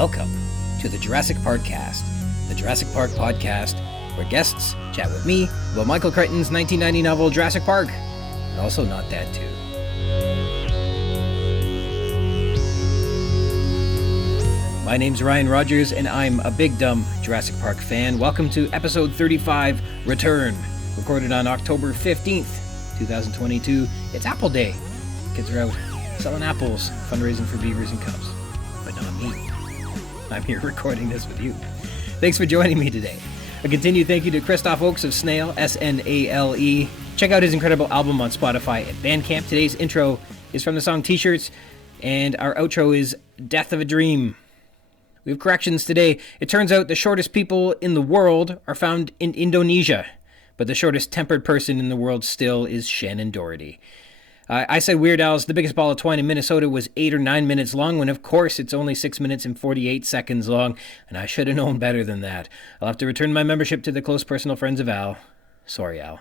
Welcome to the Jurassic Park-Cast, the Jurassic Park podcast, where guests chat with me about Michael Crichton's 1990 novel Jurassic Park, and also Not That Too. My name's Ryan Rogers, and I'm a big dumb Jurassic Park fan. Welcome to episode 35, Return, recorded on October 15th, 2022. It's Apple Day. Kids are out selling apples, fundraising for beavers and cubs. But not me. I'm here recording this with you. Thanks for joining me today. A continued thank you to Christoph Oakes of Snail, S-N-A-L-E. Check out his incredible album on Spotify and Bandcamp. Today's intro is from the song T-Shirts, and our outro is Death of a Dream. We have corrections today. It turns out the shortest people in the world are found in Indonesia, but the shortest tempered person in the world still is Shannon Doherty. I said Weird Al's The Biggest Ball of Twine in Minnesota was 8 or 9 minutes long, when of course it's only 6 minutes and 48 seconds long, and I should have known better than that. I'll have to return my membership to the close personal friends of Al. Sorry, Al.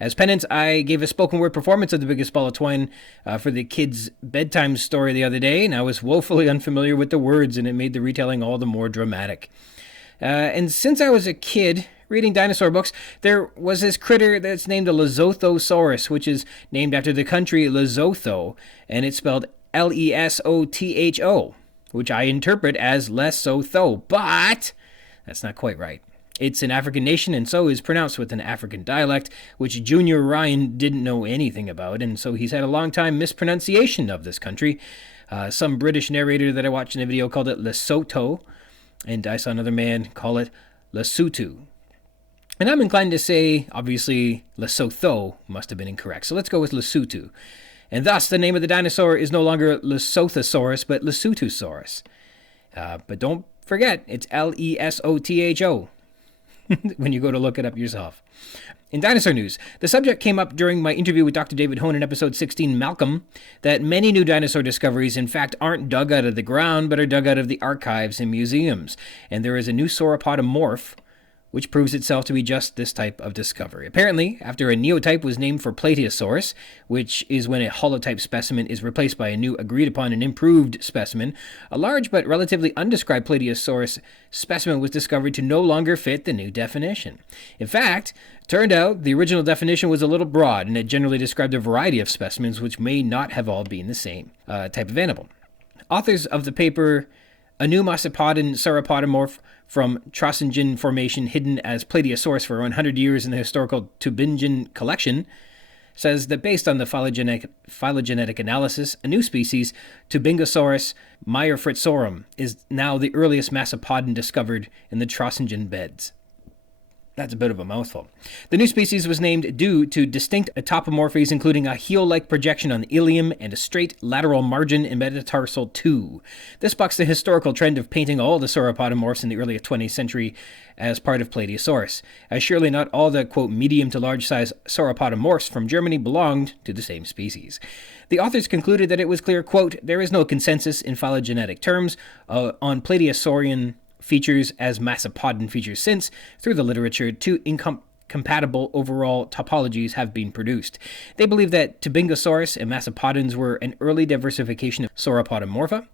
As penance, I gave a spoken word performance of The Biggest Ball of Twine for the kids' bedtime story the other day, and I was woefully unfamiliar with the words, and it made the retelling all the more dramatic. And since I was a kid reading dinosaur books, there was this critter that's named a Lesothosaurus, which is named after the country Lesotho, and it's spelled L-E-S-O-T-H-O, which I interpret as Lesotho, but that's not quite right. It's an African nation, and so is pronounced with an African dialect, which Junior Ryan didn't know anything about, and so he's had a long time mispronunciation of this country. Some British narrator that I watched in a video called it Lesotho, and I saw another man call it Lesotho. And I'm inclined to say, obviously, Lesotho must have been incorrect. So let's go with Lesotho. And thus, the name of the dinosaur is no longer Lesothosaurus, but Lesothosaurus. But don't forget, it's L-E-S-O-T-H-O when you go to look it up yourself. In dinosaur news, the subject came up during my interview with Dr. David Hone in episode 16, Malcolm, that many new dinosaur discoveries, in fact, aren't dug out of the ground, but are dug out of the archives and museums. And there is a new sauropod morph, which proves itself to be just this type of discovery. Apparently, after a neotype was named for Plateosaurus, which is when a holotype specimen is replaced by a new agreed-upon and improved specimen, a large but relatively undescribed Plateosaurus specimen was discovered to no longer fit the new definition. In fact, it turned out the original definition was a little broad, and it generally described a variety of specimens which may not have all been the same type of animal. Authors of the paper, A New Macedonian Sauropodomorph from Trossingen Formation Hidden as Plateosaurus for 100 Years in the Historical Tübingen Collection, says that based on the phylogenetic analysis, a new species, Tübingosaurus myofritzorum, is now the earliest Macedonian discovered in the Trossingen beds. That's a bit of a mouthful. The new species was named due to distinct autapomorphies, including a heel-like projection on the ilium and a straight lateral margin in metatarsal 2. This bucks the historical trend of painting all the sauropodomorphs in the early 20th century as part of Plateosaurus, as surely not all the, quote, medium to large-size sauropodomorphs from Germany belonged to the same species. The authors concluded that it was clear, quote, there is no consensus in phylogenetic terms on Plateosaurian features as Macedonian features, since, through the literature, two incompatible overall topologies have been produced. They believe that Tübingosaurus and Macedonians were an early diversification of Sauropodomorpha,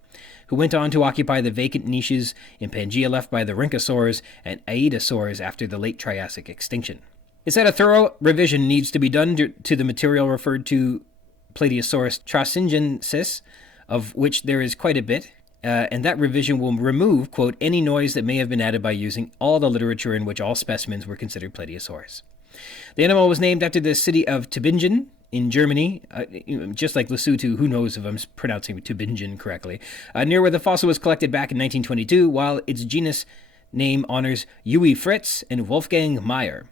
who went on to occupy the vacant niches in Pangaea left by the Rhynchosaurs and Aedosaurs after the late Triassic extinction. It said a thorough revision needs to be done to the material referred to Plateosaurus trossingensis, of which there is quite a bit, and that revision will remove, quote, any noise that may have been added by using all the literature in which all specimens were considered Plateosaurus. The animal was named after the city of Tübingen in Germany, just like Lesotho, who knows if I'm pronouncing Tübingen correctly, near where the fossil was collected back in 1922, while its genus name honors Uwe Fritz and Wolfgang Meyer.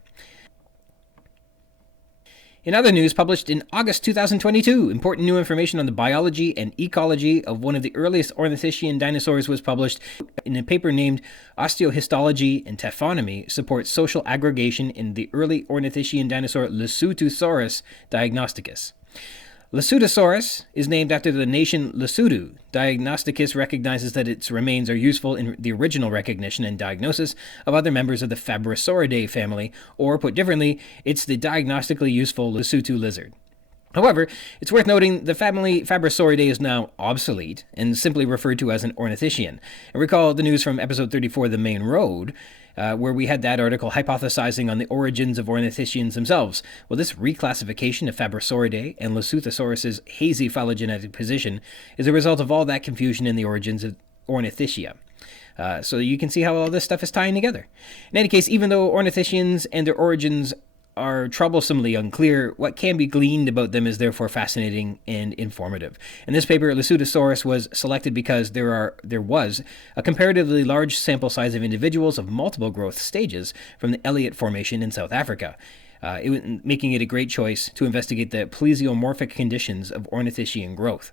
In other news published in August 2022, important new information on the biology and ecology of one of the earliest ornithischian dinosaurs was published in a paper named Osteohistology and Taphonomy Supports Social Aggregation in the Early Ornithischian Dinosaur Lesothosaurus Diagnosticus. Lesothosaurus is named after the nation Lesotho. Diagnosticus recognizes that its remains are useful in the original recognition and diagnosis of other members of the Fabrasauridae family, or put differently, it's the diagnostically useful Lesotho lizard. However, it's worth noting the family Fabrasauridae is now obsolete and simply referred to as an ornithischian. And recall the news from episode 34, The Main Road, where we had that article hypothesizing on the origins of ornithischians themselves. Well, this reclassification of Fabrasauridae and Leucothsaurus's hazy phylogenetic position is a result of all that confusion in the origins of Ornithischia. So you can see how all this stuff is tying together. In any case, even though ornithischians and their origins are troublesomely unclear, what can be gleaned about them is therefore fascinating and informative. In this paper, Leucothsaurus was selected because there was a comparatively large sample size of individuals of multiple growth stages from the Elliott Formation in South Africa, making it a great choice to investigate the plesiomorphic conditions of ornithischian growth.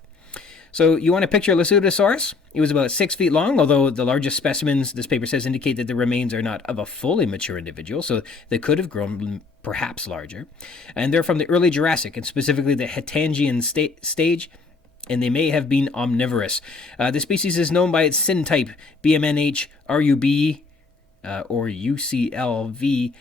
So you want to picture Leucothsaurus? It was about 6 feet long, although the largest specimens, this paper says, indicate that the remains are not of a fully mature individual, so they could have grown perhaps larger. And they're from the early Jurassic, and specifically the Hatangian stage, and they may have been omnivorous. The species is known by its syntype, BMNH RUB, or UCLV,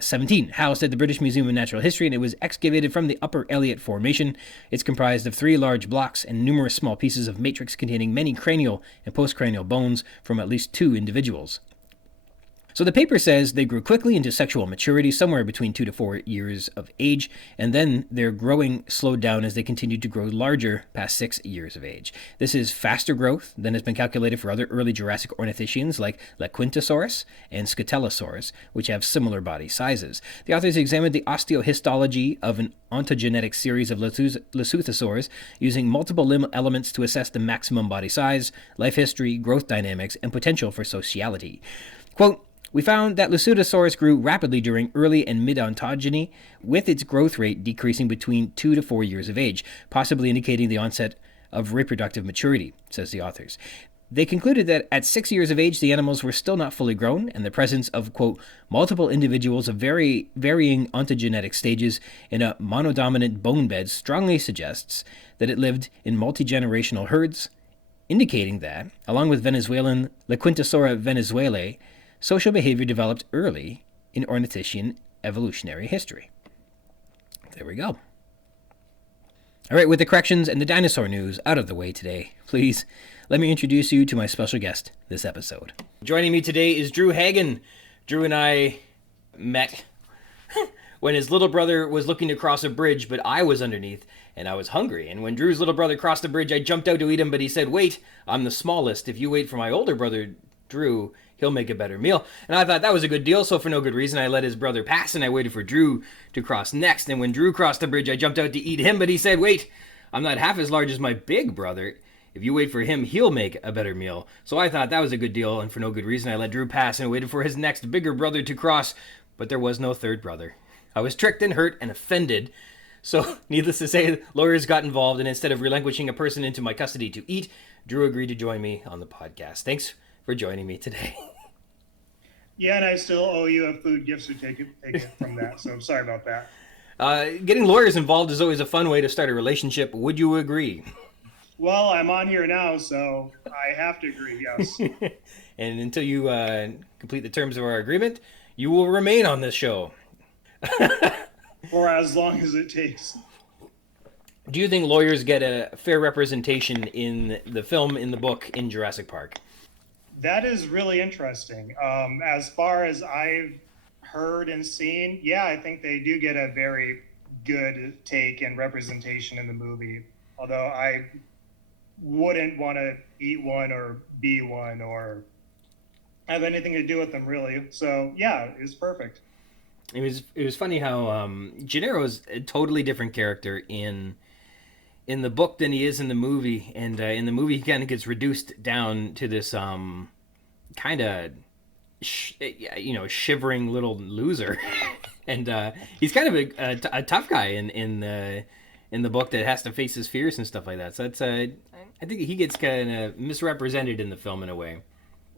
17, housed at the British Museum of Natural History, and it was excavated from the Upper Elliott Formation. It's comprised of 3 large blocks and numerous small pieces of matrix containing many cranial and postcranial bones from at least 2 individuals. So the paper says they grew quickly into sexual maturity, somewhere between 2 to 4 years of age, and then their growing slowed down as they continued to grow larger past 6 years of age. This is faster growth than has been calculated for other early Jurassic ornithischians like Lequintosaurus and Scutellosaurus, which have similar body sizes. The authors examined the osteohistology of an ontogenetic series of Leucothsaurs using multiple limb elements to assess the maximum body size, life history, growth dynamics, and potential for sociality. Quote, "We found that Leucothsaurus grew rapidly during early and mid-ontogeny, with its growth rate decreasing between 2 to 4 years of age, possibly indicating the onset of reproductive maturity," says the authors. They concluded that at 6 years of age, the animals were still not fully grown, and the presence of, quote, "multiple individuals of varying ontogenetic stages in a monodominant bone bed strongly suggests that it lived in multi-generational herds, indicating that, along with Venezuelan Lequintosaura venezuelae, social behavior developed early in ornithischian evolutionary history." There we go. All right, with the corrections and the dinosaur news out of the way today, please let me introduce you to my special guest this episode. Joining me today is Drew Hagen. Drew and I met when his little brother was looking to cross a bridge, but I was underneath and I was hungry. And when Drew's little brother crossed the bridge, I jumped out to eat him, but he said, "Wait, I'm the smallest. If you wait for my older brother, Drew, he'll make a better meal." And I thought that was a good deal, so for no good reason, I let his brother pass, and I waited for Drew to cross next. And when Drew crossed the bridge, I jumped out to eat him, but he said, "Wait, I'm not half as large as my big brother. If you wait for him, he'll make a better meal." So I thought that was a good deal, and for no good reason, I let Drew pass and waited for his next bigger brother to cross, but there was no third brother. I was tricked and hurt and offended. So, needless to say, lawyers got involved, and instead of relinquishing a person into my custody to eat, Drew agreed to join me on the podcast. Thanks for joining me today. Yeah, and I still owe you a food gift certificate from that, so I'm sorry about that. Getting lawyers involved is always a fun way to start a relationship. Would you agree? Well, I'm on here now, so I have to agree, yes. And until you complete the terms of our agreement, you will remain on this show. For as long as it takes. Do you think lawyers get a fair representation in the film, in the book, in Jurassic Park? That is really interesting. As far as I've heard and seen, yeah, I think they do get a very good take and representation in the movie. Although I wouldn't want to eat one or be one or have anything to do with them, really. So, yeah, it's perfect. It was funny how Gennaro is a totally different character in the book than he is in the movie, and in the movie he kind of gets reduced down to this kind of shivering little loser, and he's kind of a tough guy in the book that has to face his fears and stuff like that. So that's I think he gets kind of misrepresented in the film in a way.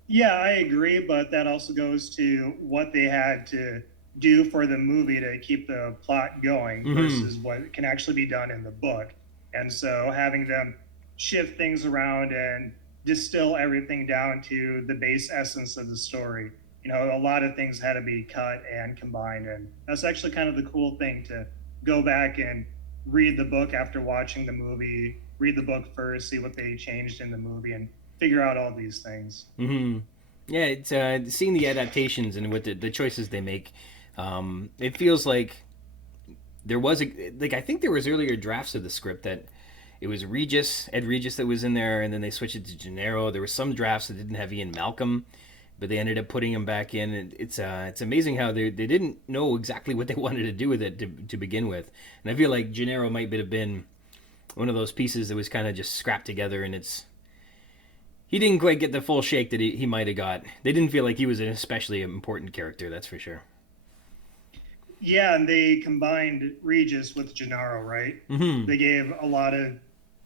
Yeah, I agree, but that also goes to what they had to do for the movie to keep the plot going versus what can actually be done in the book. And so having them shift things around and distill everything down to the base essence of the story. A lot of things had to be cut and combined, and that's actually kind of the cool thing, to go back and read the book after watching the movie, read the book first, see what they changed in the movie, and figure out all these things. Hmm. Yeah, it's seeing the adaptations and what the choices they make. It feels like there was I think there was earlier drafts of the script that it was Ed Regis that was in there, and then they switched it to Gennaro. There were some drafts that didn't have Ian Malcolm, but they ended up putting him back in. And it's amazing how they didn't know exactly what they wanted to do with it to begin with. And I feel like Gennaro might have been one of those pieces that was kind of just scrapped together, and he didn't quite get the full shake that he might have got. They didn't feel like he was an especially important character, that's for sure. Yeah, and they combined Regis with Gennaro, right? Mm-hmm. They gave a lot of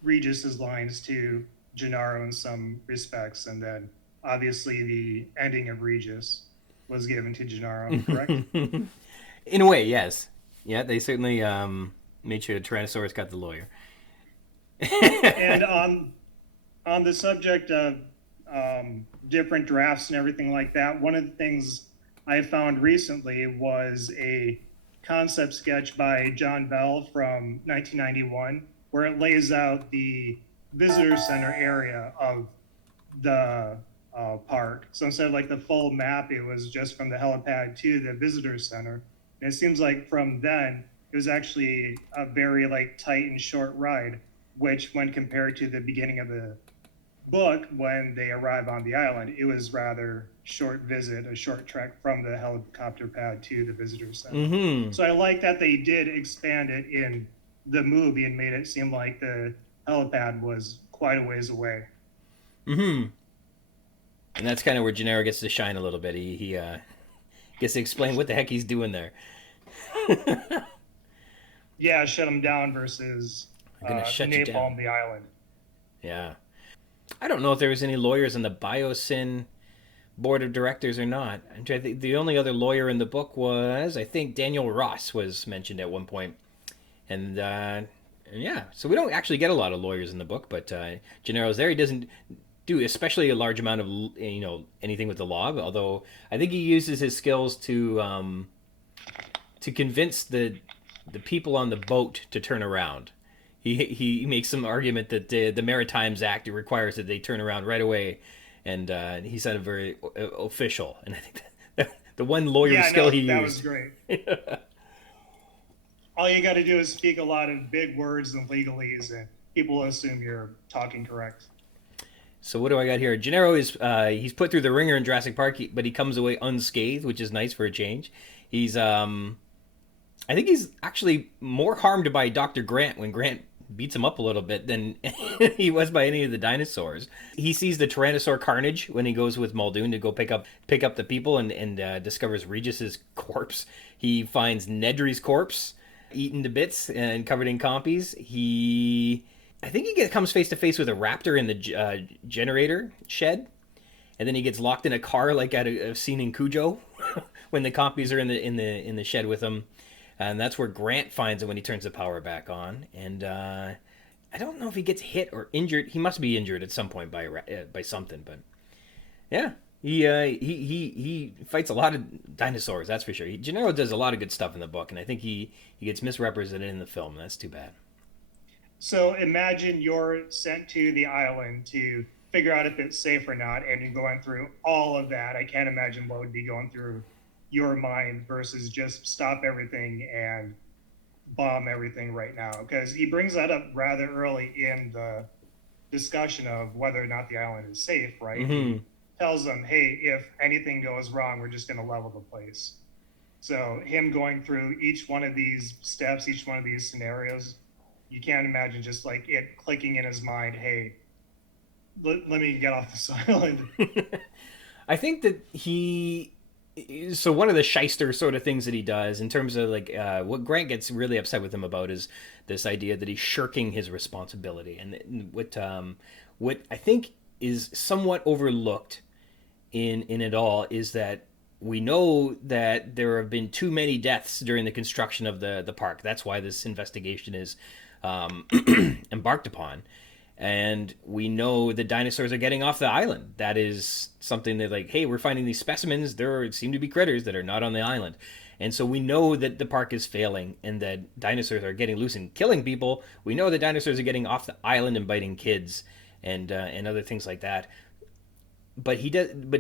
Regis's lines to Gennaro in some respects, and then obviously the ending of Regis was given to Gennaro, correct? In a way, yes. Yeah, they certainly made sure Tyrannosaurus got the lawyer. And on the subject of different drafts and everything like that, one of the things I found recently was a concept sketch by John Bell from 1991, where it lays out the visitor center area of the park. So instead of like the full map, it was just from the helipad to the visitor center. And it seems like from then, it was actually a very like tight and short ride, which when compared to the beginning of the book, when they arrive on the island, it was rather short visit, a short trek from the helicopter pad to the visitor center. Mm-hmm. So I like that they did expand it in the movie and made it seem like the helipad was quite a ways away. Mm-hmm. And that's kind of where Gennaro gets to shine a little bit. He gets to explain what the heck he's doing there. Yeah, shut him down versus I'm gonna shut you down. napalm the island. Yeah. I don't know if there was any lawyers in the Biosyn board of directors or not. I'm trying to think. The only other lawyer in the book was, I think, Daniel Ross was mentioned at one point. And yeah, so we don't actually get a lot of lawyers in the book, but Gennaro's there. He doesn't do especially a large amount of anything with the law. Although I think he uses his skills to convince the people on the boat to turn around. He makes some argument that the Maritimes Act requires that they turn around right away, and he sounded very official. And I think the one lawyer skill he used. That was great. All you got to do is speak a lot of big words and legalese, and people assume you're talking correct. So what do I got here? Gennaro is he's put through the ringer in Jurassic Park, but he comes away unscathed, which is nice for a change. He's I think he's actually more harmed by Dr. Grant when Grant beats him up a little bit than he was by any of the dinosaurs. He sees the Tyrannosaur carnage when he goes with Muldoon to go pick up the people and discovers Regis's corpse. He finds Nedry's corpse eaten to bits and covered in compies. I think he comes face to face with a raptor in the generator shed, and then he gets locked in a car like at a scene in Cujo when the compies are in the shed with him. And that's where Grant finds it when he turns the power back on. And I don't know if he gets hit or injured. He must be injured at some point by something. But yeah, he fights a lot of dinosaurs. That's for sure. Gennaro does a lot of good stuff in the book, and I think he gets misrepresented in the film. That's too bad. So imagine you're sent to the island to figure out if it's safe or not, and you're going through all of that. I can't imagine what would be going through your mind versus just stop everything and bomb everything right now, because he brings that up rather early in the discussion of whether or not the island is safe, right? Mm-hmm. He tells them, hey, if anything goes wrong, we're just going to level the place. So him going through each one of these steps, each one of these scenarios, you can't imagine just like it clicking in his mind, hey, let me get off this island. I think that so one of the shyster sort of things that he does in terms of like what Grant gets really upset with him about is this idea that he's shirking his responsibility, and what I think is somewhat overlooked in it all is that we know that there have been too many deaths during the construction of the park. That's why this investigation is embarked upon. And we know the dinosaurs are getting off the island. That is something that, like, hey, we're finding these specimens. There seem to be critters that are not on the island. And so we know that the park is failing and that dinosaurs are getting loose and killing people. We know that dinosaurs are getting off the island and biting kids and other things like that. But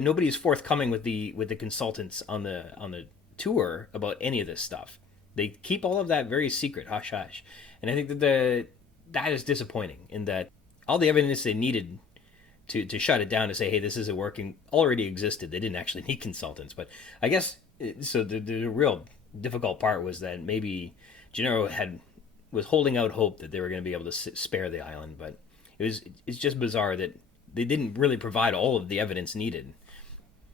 nobody is forthcoming with the consultants on the tour about any of this stuff. They keep all of that very secret, hush hush. And I think that is disappointing in that all the evidence they needed to shut it down to say, hey, this isn't working, already existed. They didn't actually need consultants. But I guess so. The real difficult part was that maybe Gennaro was holding out hope that they were going to be able to spare the island, but it's just bizarre that they didn't really provide all of the evidence needed.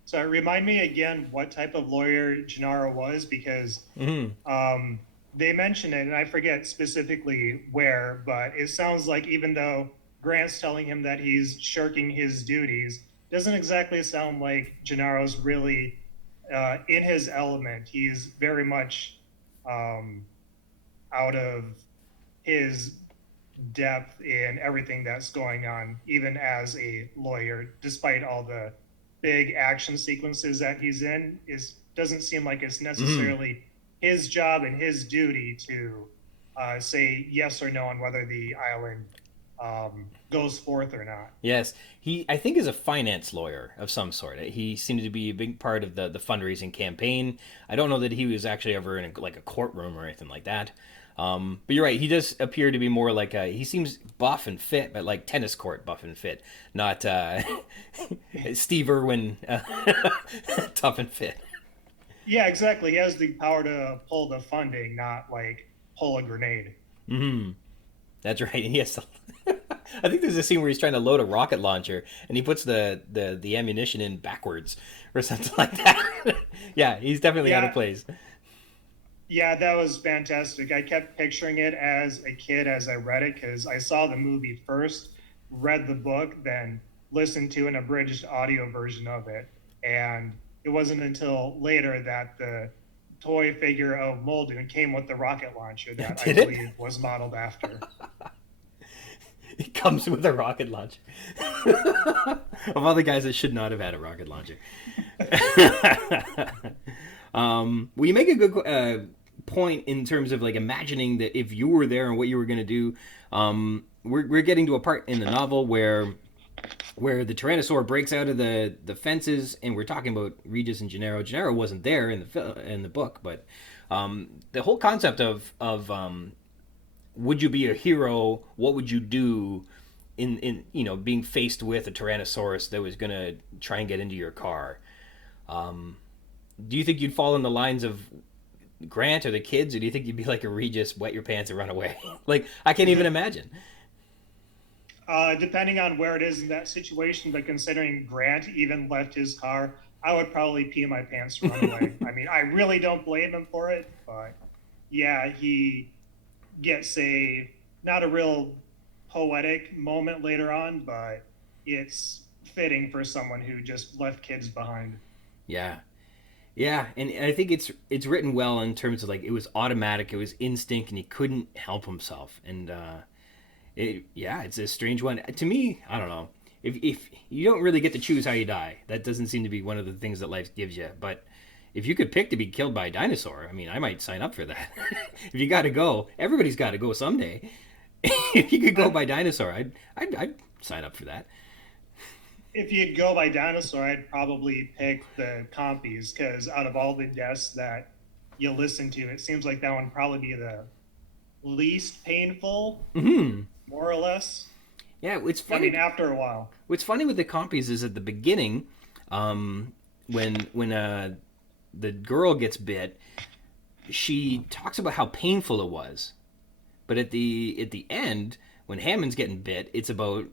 So remind me again what type of lawyer Gennaro was, because they mention it, and I forget specifically where, but it sounds like even though Grant's telling him that he's shirking his duties, doesn't exactly sound like Gennaro's really in his element. He's very much out of his depth in everything that's going on, even as a lawyer, despite all the big action sequences that he's in. Doesn't seem like it's necessarily his job and his duty to say yes or no on whether the island goes forth or not. Yes, he I think is a finance lawyer of some sort. He seemed to be a big part of the fundraising campaign. I don't know that he was actually ever in a courtroom or anything like that. But you're right. He does appear to be more like he seems buff and fit, but like tennis court buff and fit, not Steve Irwin tough and fit. Yeah, exactly. He has the power to pull the funding, not like pull a grenade. That's right. Yes. I think there's a scene where he's trying to load a rocket launcher and he puts the ammunition in backwards or something like that. Yeah, he's definitely out of place. Yeah, that was fantastic. I kept picturing it as a kid as I read it, because I saw the movie first, read the book, then listened to an abridged audio version of it. And it wasn't until later that the toy figure of Molden came with the rocket launcher that I believe was modeled after. It comes with a rocket launcher. Of all the guys that should not have had a rocket launcher. Well, you make a good point in terms of like imagining that if you were there and what you were going to do. We're getting to a part in the novel where the Tyrannosaur breaks out of the fences, and we're talking about Regis and Gennaro. Gennaro wasn't there in the book, but the whole concept of would you be a hero? What would you do in being faced with a Tyrannosaurus that was going to try and get into your car? Do you think you'd fall in the lines of Grant or the kids, or do you think you'd be like a Regis, wet your pants and run away? Like, I can't even imagine. Depending on where it is in that situation, but considering Grant even left his car, I would probably pee my pants to run away. I mean, I really don't blame him for it, but yeah, he gets not a real poetic moment later on, but it's fitting for someone who just left kids behind. Yeah. Yeah, and I think it's written well in terms of like it was automatic, it was instinct, and he couldn't help himself. And it's a strange one to me. I don't know if you don't really get to choose how you die. That doesn't seem to be one of the things that life gives you. But if you could pick to be killed by a dinosaur, I mean, I might sign up for that. If you got to go, everybody's got to go someday. If you could go by dinosaur, I'd sign up for that. If you'd go by dinosaur, I'd probably pick the compies, because out of all the deaths that you listen to, it seems like that one would probably be the least painful, more or less. Yeah, it's funny. I mean, after a while. What's funny with the compies is at the beginning, when the girl gets bit, she talks about how painful it was, but at the end, when Hammond's getting bit, it's about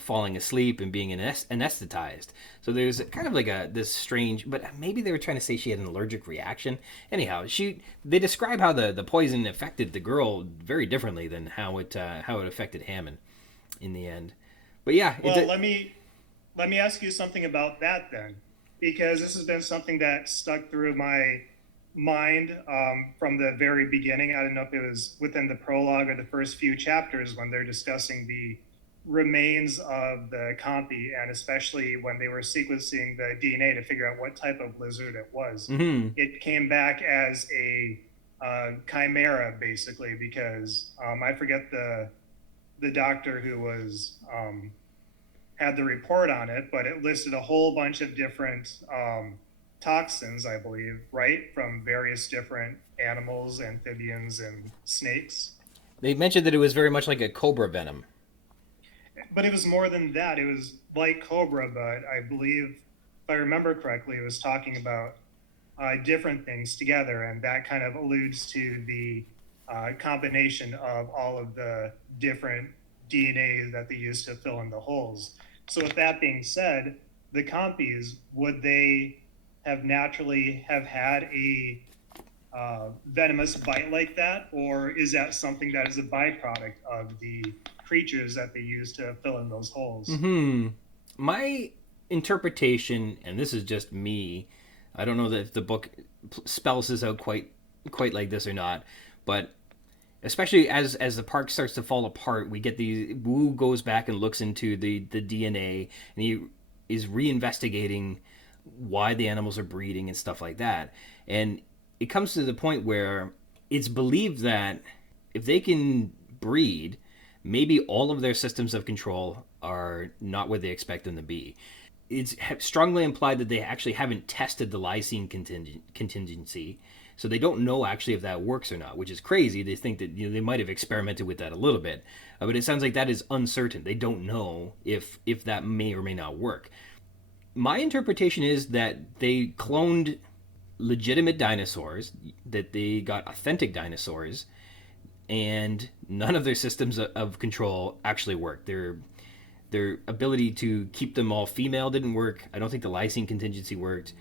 falling asleep and being anesthetized. So there's kind of like this strange, but maybe they were trying to say she had an allergic reaction. Anyhow, they describe how the poison affected the girl very differently than how it affected Hammond in the end. But yeah. Well, let me ask you something about that then, because this has been something that stuck through my mind from the very beginning. I don't know if it was within the prologue or the first few chapters when they're discussing the remains of the compy, and especially when they were sequencing the DNA to figure out what type of lizard it was, Mm-hmm. it came back as a chimera, basically, because I forget the doctor who was had the report on it, but it listed a whole bunch of different toxins, I believe, right, from various different animals, amphibians, and snakes. They mentioned that it was very much like a cobra venom. But it was more than that. It was like Cobra, but I believe, if I remember correctly, it was talking about different things together, and that kind of alludes to the combination of all of the different DNA that they used to fill in the holes. So, with that being said, the compies, would they have naturally have had a venomous bite like that, or is that something that is a byproduct of the creatures that they use to fill in those holes? Hmm. My interpretation, and this is just me, I don't know that if the book spells this out quite like this or not, but especially as the park starts to fall apart, we get these. Wu goes back and looks into the DNA, and he is reinvestigating why the animals are breeding and stuff like that. And it comes to the point where it's believed that if they can breed, maybe all of their systems of control are not what they expect them to be. It's strongly implied that they actually haven't tested the lysine contingency, so they don't know actually if that works or not, which is crazy. They think that they might have experimented with that a little bit, but it sounds like that is uncertain. They don't know if that may or may not work. My interpretation is that they cloned legitimate dinosaurs, that they got authentic dinosaurs, and none of their systems of control actually worked. Their ability to keep them all female didn't work. I don't think the lysine contingency worked.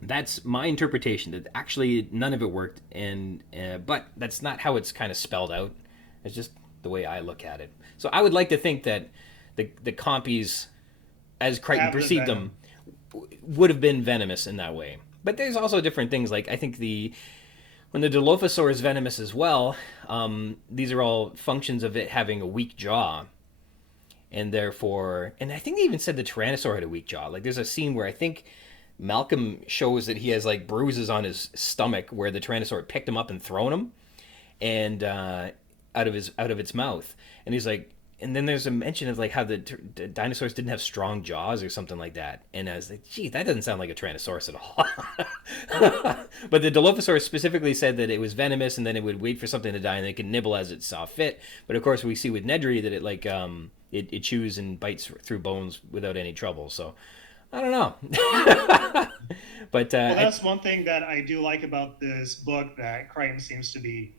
That's my interpretation. That actually none of it worked, and but that's not how it's kind of spelled out. It's just the way I look at it. So I would like to think that the compies, as Crichton Have the perceived them, venom. would have been venomous in that way. But there's also different things. Like I think the when the dilophosaur is venomous as well, these are all functions of it having a weak jaw, and therefore, and I think they even said the tyrannosaur had a weak jaw. Like there's a scene where I think Malcolm shows that he has like bruises on his stomach where the tyrannosaur picked him up and thrown him, and out of its mouth, and he's like, and then there's a mention of like how the dinosaurs didn't have strong jaws or something like that, and I was like, gee, that doesn't sound like a tyrannosaurus at all. But the dilophosaurus specifically said that it was venomous, and then it would wait for something to die, and it could nibble as it saw fit. But of course, we see with Nedry that it like it chews and bites through bones without any trouble. So I don't know. But Well, that's one thing that I do like about this book that Crichton seems to be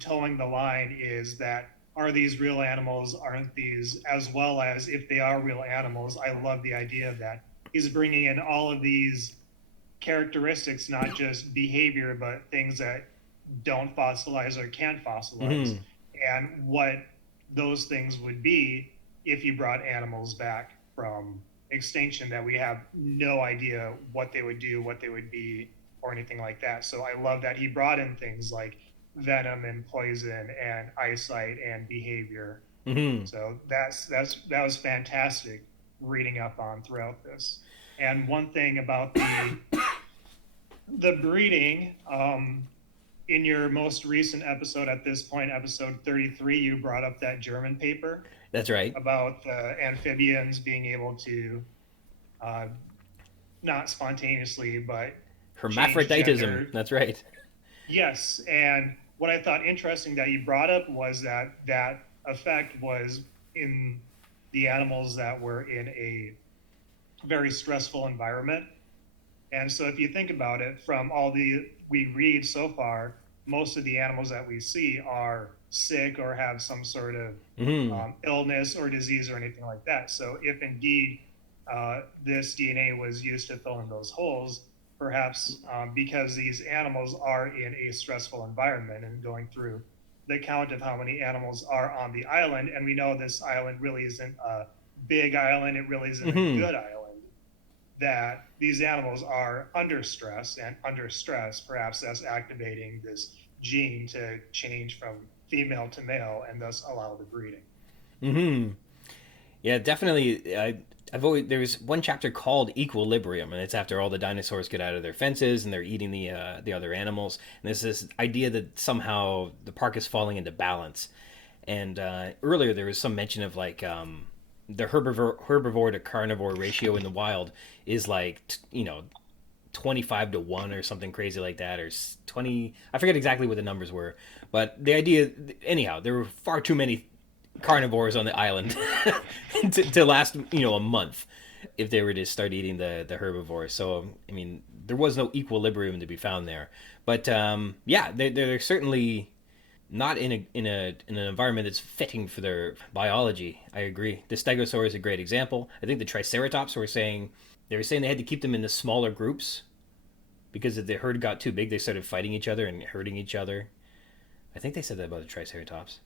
towing the line is that are these real animals? Aren't these? As well as if they are real animals, I love the idea that he's bringing in all of these characteristics, not just behavior, but things that don't fossilize or can't fossilize, mhm. and what those things would be if you brought animals back from extinction that we have no idea what they would do, what they would be, or anything like that. So I love that he brought in things like venom and poison and eyesight and behavior. Mhm. So that was fantastic reading up on throughout this. And one thing about the breeding, in your most recent episode at this point, episode 33, you brought up that German paper That's right. about the amphibians being able to uh, not spontaneously, but change Hermaphroditism. gender. That's right. Yes, and what I thought interesting that you brought up was that that effect was in the animals that were in a very stressful environment. And so if you think about it, from all the we read so far, most of the animals that we see are sick or have some sort of Mhm. illness or disease or anything like that. So if indeed this DNA was used to fill in those holes, perhaps because these animals are in a stressful environment and going through the count of how many animals are on the island, and we know this island really isn't a big island, it really isn't a Mhm. good island, that these animals are under stress, and under stress, perhaps that's activating this gene to change from female to male and thus allow the breeding. Mm-hmm. Yeah, definitely. I've always there's one chapter called Equilibrium, and it's after all the dinosaurs get out of their fences and they're eating the other animals. And there's this idea that somehow the park is falling into balance. And earlier there was some mention of like the herbivore to carnivore ratio in the wild is like 25 to 1 or something crazy like that, or 20. I forget exactly what the numbers were, but the idea, anyhow, there were far too many carnivores on the island to last a month if they were to start eating the herbivores. So I mean, there was no equilibrium to be found there. But yeah, they're certainly not in an environment that's fitting for their biology. I agree. The stegosaur is a great example. I think the triceratops they were saying they had to keep them in the smaller groups because if the herd got too big, they started fighting each other and hurting each other. I think they said that about the triceratops.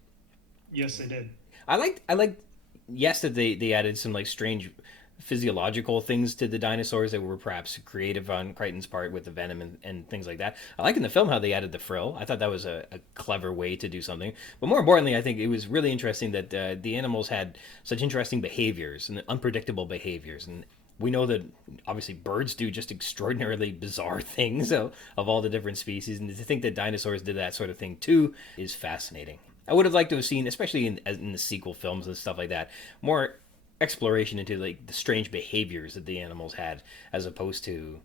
Yes, they did. I liked yes that they added some like strange physiological things to the dinosaurs that were perhaps creative on Crichton's part with the venom and things like that. I like in the film how they added the frill. I thought that was a clever way to do something. But more importantly, I think it was really interesting that the animals had such interesting behaviors and unpredictable behaviors. And we know that obviously birds do just extraordinarily bizarre things of all the different species. And to think that dinosaurs did that sort of thing too is fascinating. I would have liked to have seen, especially in the sequel films and stuff like that, more exploration into like the strange behaviors that the animals had, as opposed to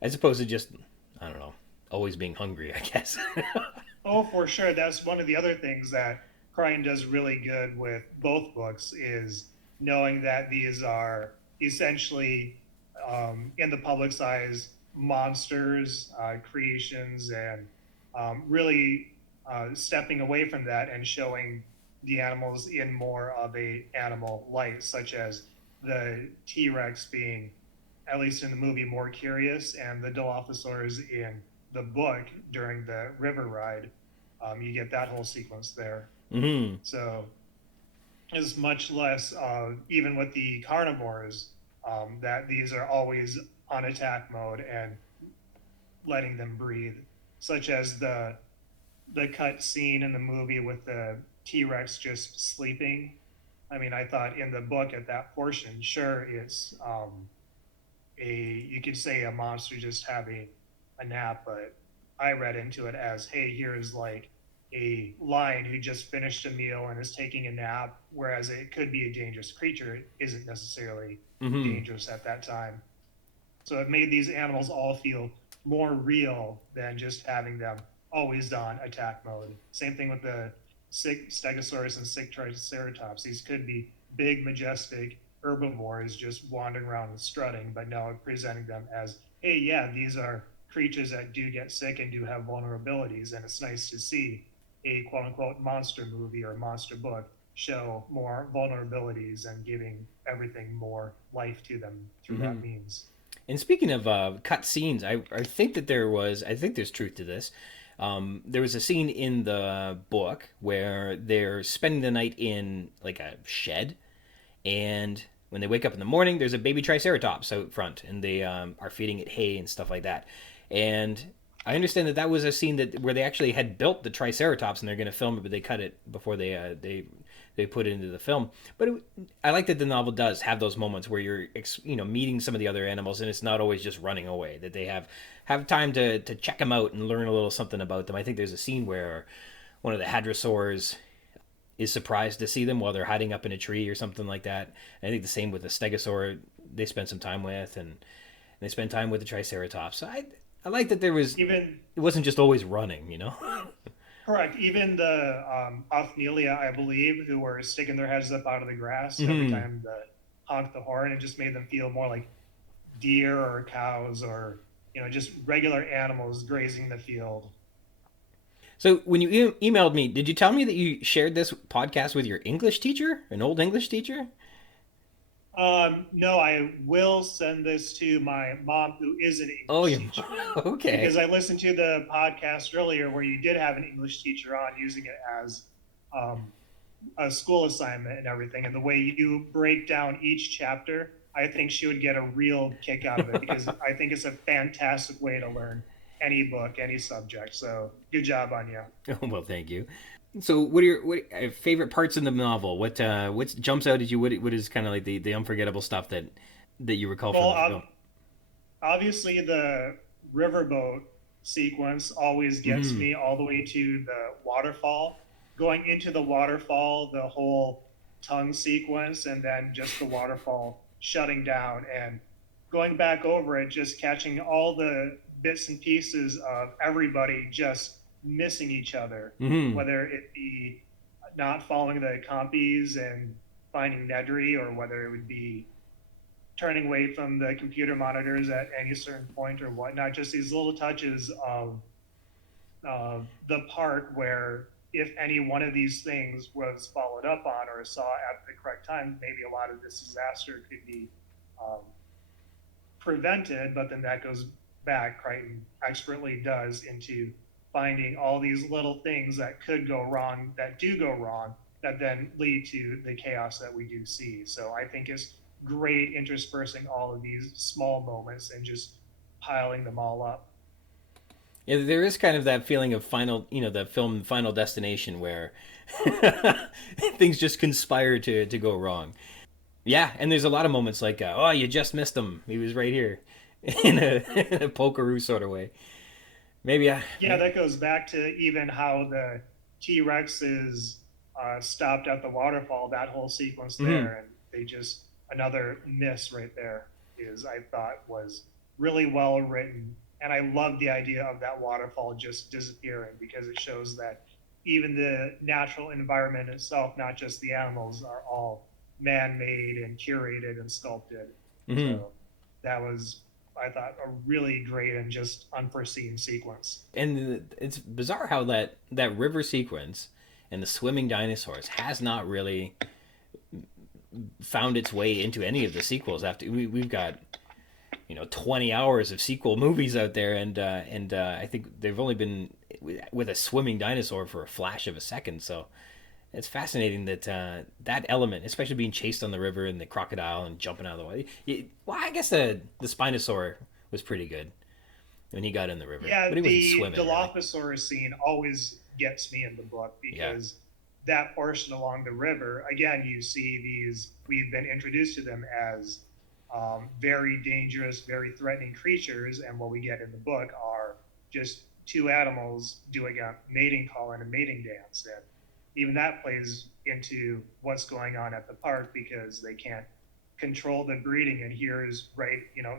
just, I don't know, always being hungry, I guess. Oh, for sure. That's one of the other things that Crichton does really good with both books is knowing that these are essentially, in the public's eyes, monsters, creations, and really stepping away from that and showing the animals in more of a animal light, such as the T-Rex being, at least in the movie, more curious, and the dilophosaurs in the book during the river ride. You get that whole sequence there. Mm-hmm. So is much less, even with the carnivores, that these are always on attack mode and letting them breathe, such as the cut scene in the movie with the T Rex just sleeping. I mean, I thought in the book at that portion, sure, it's you could say a monster just having a nap, but I read into it as, hey, here's like a lion who just finished a meal and is taking a nap, whereas it could be a dangerous creature. It isn't necessarily Mm-hmm. dangerous at that time. So it made these animals all feel more real than just having them always on attack mode. Same thing with the sick stegosaurus and sick triceratops. These could be big, majestic herbivores just wandering around and strutting, but now presenting them as, hey, yeah, these are creatures that do get sick and do have vulnerabilities. And it's nice to see a quote unquote monster movie or monster book show more vulnerabilities and giving everything more life to them through Mm-hmm. that means. And speaking of cut scenes, I think that I think there's truth to this. There was a scene in the book where they're spending the night in like a shed, and when they wake up in the morning, there's a baby triceratops out front, and they are feeding it hay and stuff like that. And I understand that was a scene where they actually had built the triceratops, and they're going to film it, but they cut it before they put it into the film. But I like that the novel does have those moments where you're meeting some of the other animals, and it's not always just running away. That they have time to check them out and learn a little something about them. I think there's a scene where one of the hadrosaurs is surprised to see them while they're hiding up in a tree or something like that. And I think the same with the stegosaur. They spend some time with, and they spend time with the triceratops. So I like that Even it wasn't just always running. correct, even the Ophnelia, I believe, who were sticking their heads up out of the grass every Mm-hmm. time the honk the horn, it just made them feel more like deer or cows or just regular animals grazing the field. So when you emailed me, did you tell me that you shared this podcast with your English teacher, an old English teacher? No, I will send this to my mom, who is an Oh, English yeah. teacher, Okay. because I listened to the podcast earlier where you did have an English teacher on using it as um, a school assignment and everything. And the way you break down each chapter, I think she would get a real kick out of it because I think it's a fantastic way to learn any book, any subject. So good job on you. Well, thank you. So, what are your favorite parts in the novel? What jumps out at you? What is kind of like the unforgettable stuff that you recall from Well, the film? obviously the riverboat sequence always gets Mm-hmm. me all the way to the waterfall. Going into the waterfall, the whole tongue sequence, and then just the waterfall shutting down and going back over it, just catching all the bits and pieces of everybody just missing each other, Mm-hmm. whether it be not following the compies and finding Nedry, or whether it would be turning away from the computer monitors at any certain point or whatnot. Just these little touches of the park where if any one of these things was followed up on or saw at the correct time, maybe a lot of this disaster could be um, prevented. But then that goes back, Crichton expertly does, into finding all these little things that could go wrong, that do go wrong, that then lead to the chaos that we do see. So I think it's great interspersing all of these small moments and just piling them all up. Yeah, there is kind of that feeling of final, the film Final Destination, where things just conspire to go wrong. Yeah, and there's a lot of moments like, oh, you just missed him. He was right here, in a pokeroo sort of way. Maybe I. Yeah, that goes back to even how the T Rex is stopped at the waterfall, that whole sequence Mm-hmm. there. And they just, another miss right there is, I thought, was really well written. And I love the idea of that waterfall just disappearing, because it shows that even the natural environment itself, not just the animals, are all man made and curated and sculpted. Mm-hmm. So that was, I thought, a really great and just unforeseen sequence. And it's bizarre how that river sequence and the swimming dinosaurs has not really found its way into any of the sequels. After we've got 20 hours of sequel movies out there, and I think they've only been with a swimming dinosaur for a flash of a second. So it's fascinating that that element, especially being chased on the river and the crocodile and jumping out of the way. Well, I guess the Spinosaur was pretty good when he got in the river, Yeah, but he wasn't the swimming really. dilophosaurs scene always gets me in the book, Yeah. because that portion along the river, again, you see these, we've been introduced to them as very dangerous, very threatening creatures. And what we get in the book are just two animals doing a mating call and a mating dance. And even that plays into what's going on at the park, because they can't control the breeding. And here's, right,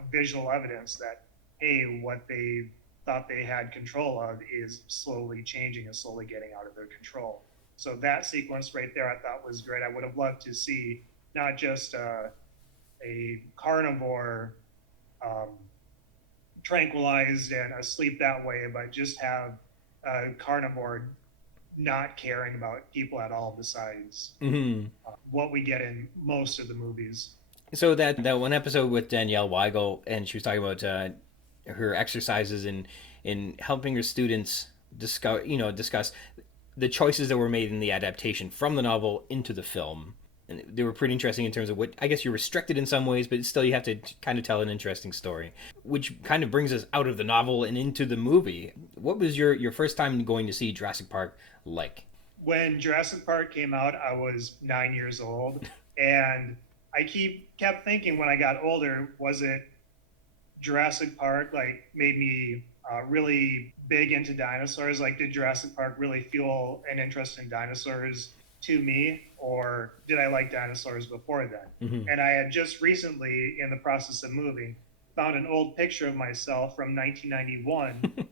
visual evidence that, hey, what they thought they had control of is slowly changing and slowly getting out of their control. So that sequence right there, I thought was great. I would have loved to see not just a carnivore um, tranquilized and asleep that way, but just have a carnivore not caring about people at all, besides Hmm. what we get in most of the movies. So that one episode with Danielle Weigel, and she was talking about her exercises in helping her students discuss the choices that were made in the adaptation from the novel into the film. And they were pretty interesting in terms of what I guess you're restricted in some ways, but still you have to kind of tell an interesting story, which kind of brings us out of the novel and into the movie. What was your first time going to see Jurassic Park like? When Jurassic Park came out, I was 9 years old, and I kept thinking when I got older, was it Jurassic Park like made me really big into dinosaurs? Like, did Jurassic Park really fuel an interest in dinosaurs to me, or did I like dinosaurs before then? Mm-hmm. And I had just recently, in the process of moving, found an old picture of myself from 1991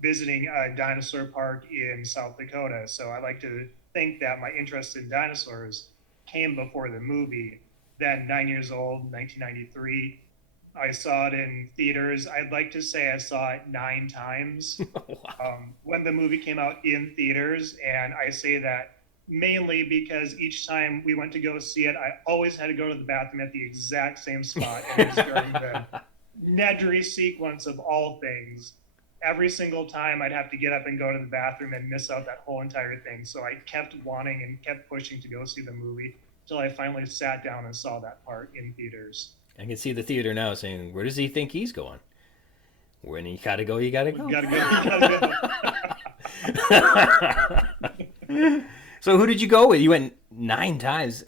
visiting a dinosaur park in South Dakota. So I like to think that my interest in dinosaurs came before the movie. Then, 9 years old, 1993, I saw it in theaters. I'd like to say I saw it 9 times Wow. when the movie came out in theaters. And I say that mainly because each time we went to go see it, I always had to go to the bathroom at the exact same spot. And it was during the Nedry sequence of all things. Every single time I'd have to get up and go to the bathroom and miss out that whole entire thing. So I kept wanting and kept pushing to go see the movie until I finally sat down and saw that part in theaters. I can see the theater now saying, "Where does he think he's going? When you gotta go, you gotta You go." gotta go. You gotta go. So who did you go with? You went 9 times.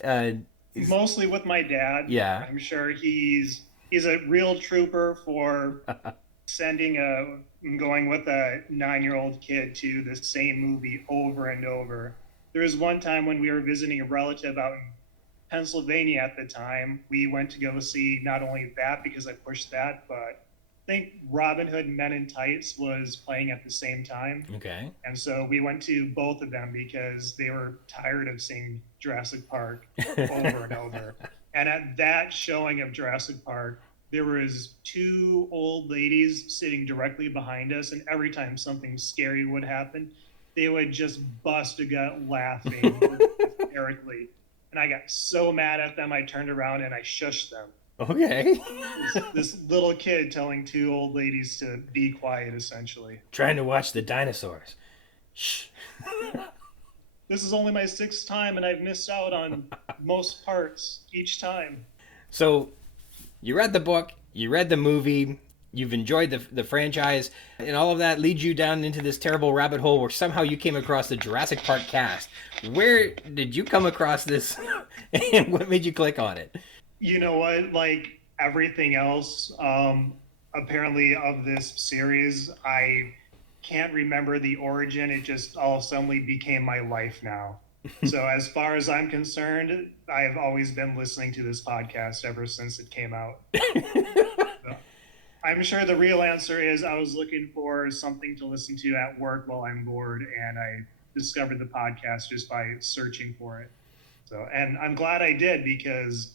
Mostly with my dad. Yeah. I'm sure he's a real trooper for sending a going with a 9-year-old kid to the same movie over and over. There was one time when we were visiting a relative out in Pennsylvania at the time. We went to go see not only that because I pushed that, but I think Robin Hood Men in Tights was playing at the same time. Okay. And so we went to both of them because they were tired of seeing Jurassic Park over and over. And at that showing of Jurassic Park, there was two old ladies sitting directly behind us, and every time something scary would happen, they would just bust a gut laughing hysterically. And I got so mad at them, I turned around and I shushed them. Okay. This little kid telling two old ladies to be quiet, essentially. Trying to watch the dinosaurs. Shh. This is only my 6th time, and I've missed out on most parts each time. So, you read the book, you read the movie, you've enjoyed the franchise, and all of that leads you down into this terrible rabbit hole where somehow you came across the Jurassic Park-Cast. Where did you come across this, and what made you click on it? You know what? Like everything else, apparently of this series, I can't remember the origin. It just all suddenly became my life now. So as far as I'm concerned, I've always been listening to this podcast ever since it came out. So, I'm sure the real answer is I was looking for something to listen to at work while I'm bored, and I discovered the podcast just by searching for it. So, and I'm glad I did because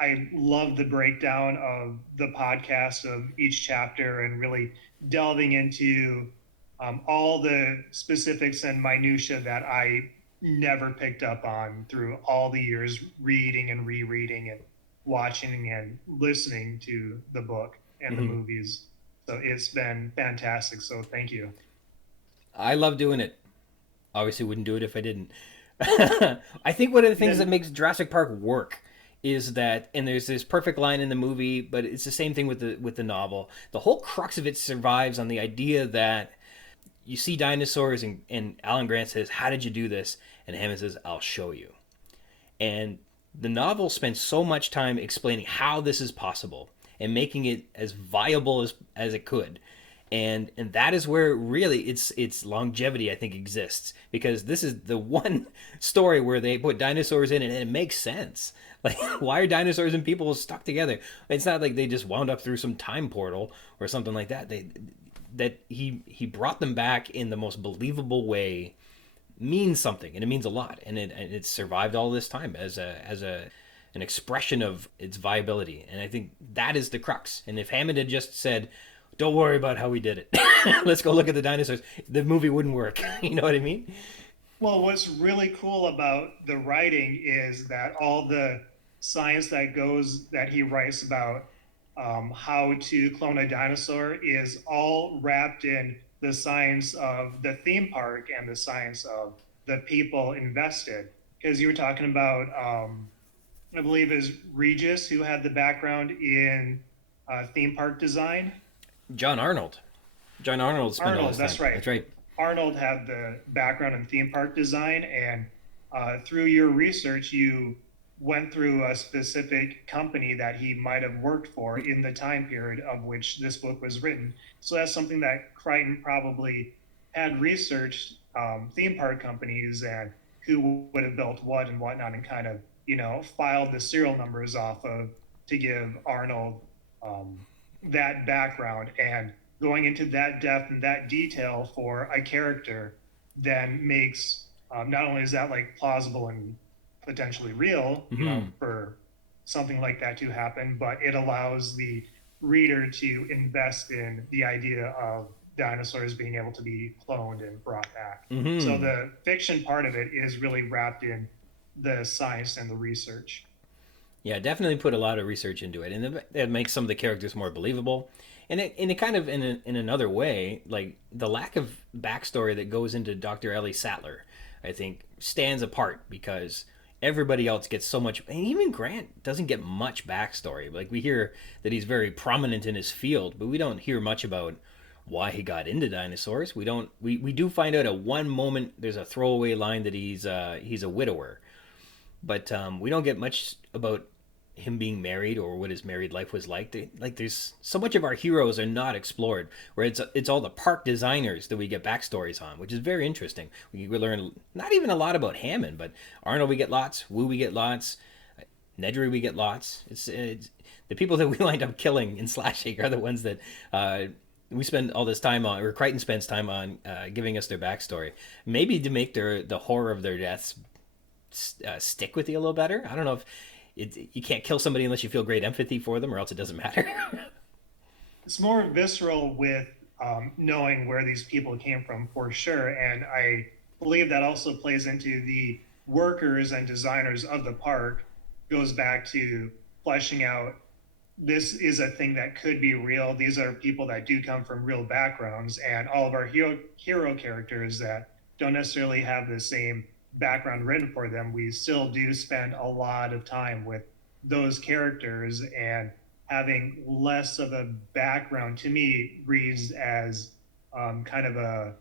I love the breakdown of the podcast of each chapter and really delving into all the specifics and minutia that I never picked up on through all the years reading and rereading and watching and listening to the book and the movies. So it's been fantastic. So thank you. I love doing it. Obviously wouldn't do it if I didn't. I think one of the things that makes Jurassic Park work is that, and there's this perfect line in the movie, but it's the same thing with the novel. The whole crux of it survives on the idea that you see dinosaurs, and Alan Grant says, "How did you do this?" And Hammond says, "I'll show you." And the novel spends so much time explaining how this is possible and making it as viable as it could. And that is where really its longevity, I think, exists, because this is the one story where they put dinosaurs in it and it makes sense. Like, why are dinosaurs and people stuck together? It's not like they just wound up through some time portal or something like that. He brought them back in the most believable way means something, and it means a lot, and it's survived all this time as an expression of its viability. And I think that is the crux. And if Hammond had just said, "Don't worry about how we did it. Let's go look at the dinosaurs," the movie wouldn't work. You know what I mean? Well, what's really cool about the writing is that all the science that he writes about how to clone a dinosaur is all wrapped in the science of the theme park and the science of the people invested. Because you were talking about, I believe it was Regis who had the background in theme park design. John Arnold. John Arnold spent all Arnold, his that's time. right. That's right. Arnold had the background in theme park design, and through your research, you went through a specific company that he might have worked for in the time period of which this book was written. So that's something that Crichton probably had researched, theme park companies and who would have built what and whatnot, and kind of, filed the serial numbers off of to give Arnold that background. And going into that depth and that detail for a character then makes, not only is that like plausible and potentially real, for something like that to happen, but it allows the reader to invest in the idea of dinosaurs being able to be cloned and brought back. So the fiction part of it is really wrapped in the science and the research. Yeah, definitely put a lot of research into it, and it makes some of the characters more believable. And it kind of, in another way, like the lack of backstory that goes into Dr. Ellie Sattler, I think, stands apart, because everybody else gets so much, and even Grant doesn't get much backstory. Like, we hear that he's very prominent in his field, but we don't hear much about why he got into dinosaurs. We do find out at one moment there's a throwaway line that he's a widower, but we don't get much about him being married or what his married life was like. There's so much of our heroes are not explored, where it's all the park designers that we get backstories on, which is very interesting. We learn not even a lot about Hammond, but Arnold we get lots, Wu we get lots, Nedry we get lots. It's the people that we wind up killing in slashing are the ones that we spend all this time on, or Crichton spends time on, giving us their backstory. Maybe to make the horror of their deaths stick with you a little better. I don't know if you can't kill somebody unless you feel great empathy for them, or else it doesn't matter. It's more visceral with knowing where these people came from, for sure. And I believe that also plays into the workers and designers of the park, goes back to fleshing out this is a thing that could be real. These are people that do come from real backgrounds, and all of our hero characters that don't necessarily have the same background written for them, we still do spend a lot of time with those characters, and having less of a background to me reads as kind of a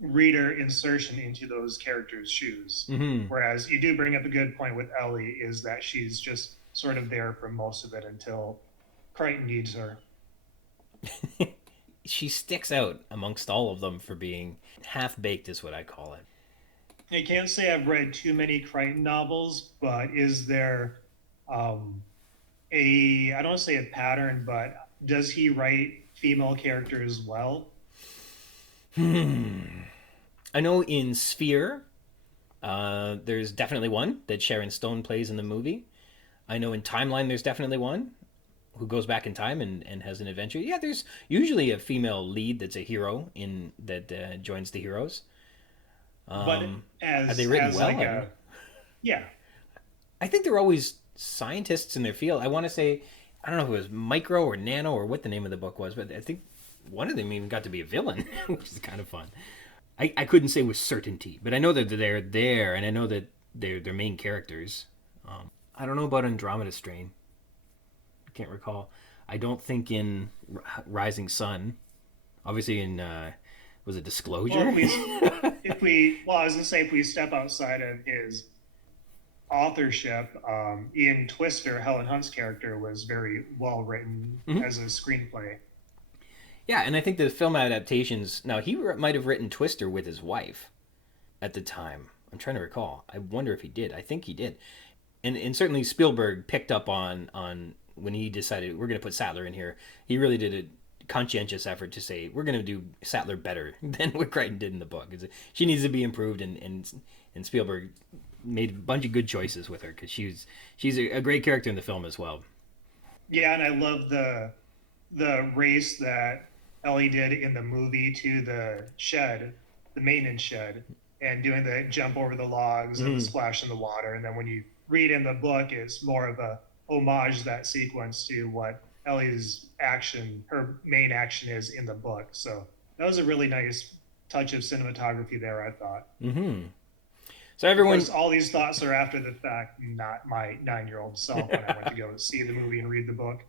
reader insertion into those characters' shoes. Mm-hmm. Whereas you do bring up a good point with Ellie, is that she's just sort of there for most of it until Crichton needs her. She sticks out amongst all of them for being half-baked, is what I call it. I can't say I've read too many Crichton novels, but is there I don't want to say a pattern, but does he write female characters well? I know in Sphere, there's definitely one that Sharon Stone plays in the movie. I know in Timeline there's definitely one who goes back in time and has an adventure. Yeah, there's usually a female lead that's a hero in that joins the heroes. But are they written well? Like yeah. I think they're always scientists in their field. I want to say, I don't know if it was Micro or Nano or what the name of the book was, but I think one of them even got to be a villain, which is kind of fun. I couldn't say with certainty, but I know that they're there, and I know that they're main characters. I don't know about Andromeda Strain. I can't recall. I don't think in Rising Sun. Obviously in was it Disclosure? Well, I was gonna say, if we step outside of his authorship, in Twister, Helen Hunt's character was very well written as a screenplay. Yeah, and I think the film adaptations. Now he might have written Twister with his wife at the time. I'm trying to recall. I wonder if he did. I think he did. And certainly Spielberg picked up on when he decided we're going to put Sattler in here. He really did a conscientious effort to say we're going to do Sattler better than what Crichton did in the book. She needs to be improved, and Spielberg made a bunch of good choices with her because she's a great character in the film as well. Yeah, and I love the race that Ellie did in the movie to the shed, the maintenance shed, and doing the jump over the logs and the splash in the water. And then when you read in the book, it's more of a homage, that sequence, to what Ellie's action, her main action, is in the book. So that was a really nice touch of cinematography there, I thought. So everyone, all these thoughts are after the fact, not my 9-year-old self when I went to go see the movie and read the book.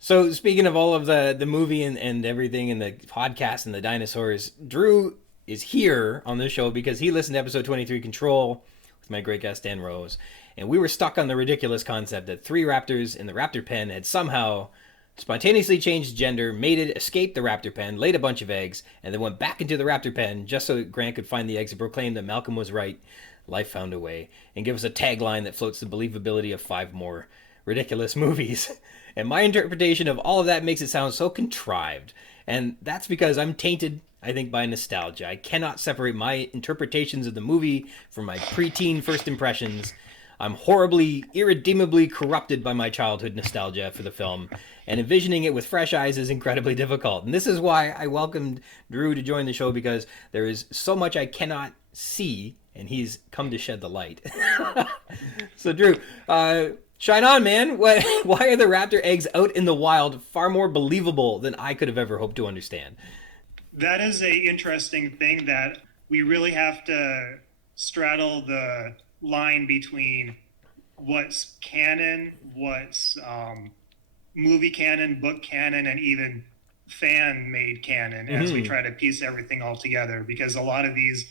So speaking of all of the movie and everything and the podcast and the dinosaurs, Drew is here on this show because he listened to episode 23, Control, with my great guest Dan Rose, and we were stuck on the ridiculous concept that 3 raptors in the raptor pen had somehow spontaneously changed gender, mated, escaped the raptor pen, laid a bunch of eggs, and then went back into the raptor pen just so that Grant could find the eggs and proclaim that Malcolm was right, life found a way, and give us a tagline that floats the believability of 5 more ridiculous movies. And my interpretation of all of that makes it sound so contrived. And that's because I'm tainted, I think, by nostalgia. I cannot separate my interpretations of the movie from my preteen first impressions. I'm horribly, irredeemably corrupted by my childhood nostalgia for the film, and envisioning it with fresh eyes is incredibly difficult. And this is why I welcomed Drew to join the show, because there is so much I cannot see, and he's come to shed the light. So, Drew, shine on, man. Why are the raptor eggs out in the wild far more believable than I could have ever hoped to understand? That is a interesting thing that we really have to straddle the line between what's canon, what's movie canon, book canon, and even fan-made canon as we try to piece everything all together, because a lot of these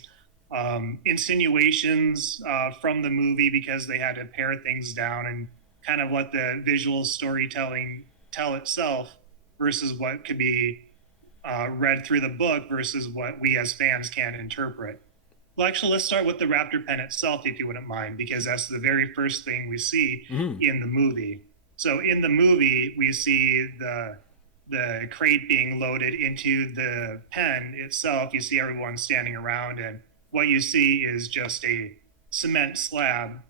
insinuations from the movie, because they had to pare things down and kind of let the visual storytelling tell itself versus what could be read through the book versus what we as fans can interpret. Well, actually, let's start with the raptor pen itself, if you wouldn't mind, because that's the very first thing we see in the movie. So in the movie, we see the crate being loaded into the pen itself. You see everyone standing around, and what you see is just a cement slab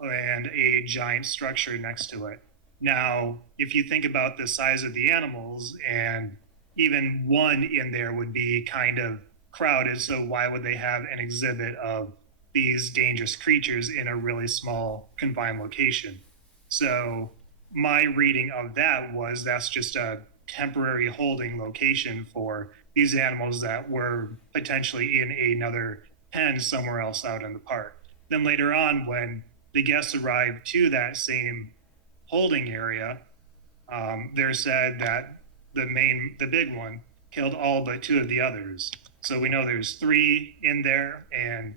and a giant structure next to it. Now, if you think about the size of the animals, and even one in there would be kind of crowded, so why would they have an exhibit of these dangerous creatures in a really small confined location? So my reading of that was that's just a temporary holding location for these animals that were potentially in another pen somewhere else out in the park. Then later on, when the guests arrived to that same holding area, they're said that the big one killed all but two of the others. So we know there's three in there, and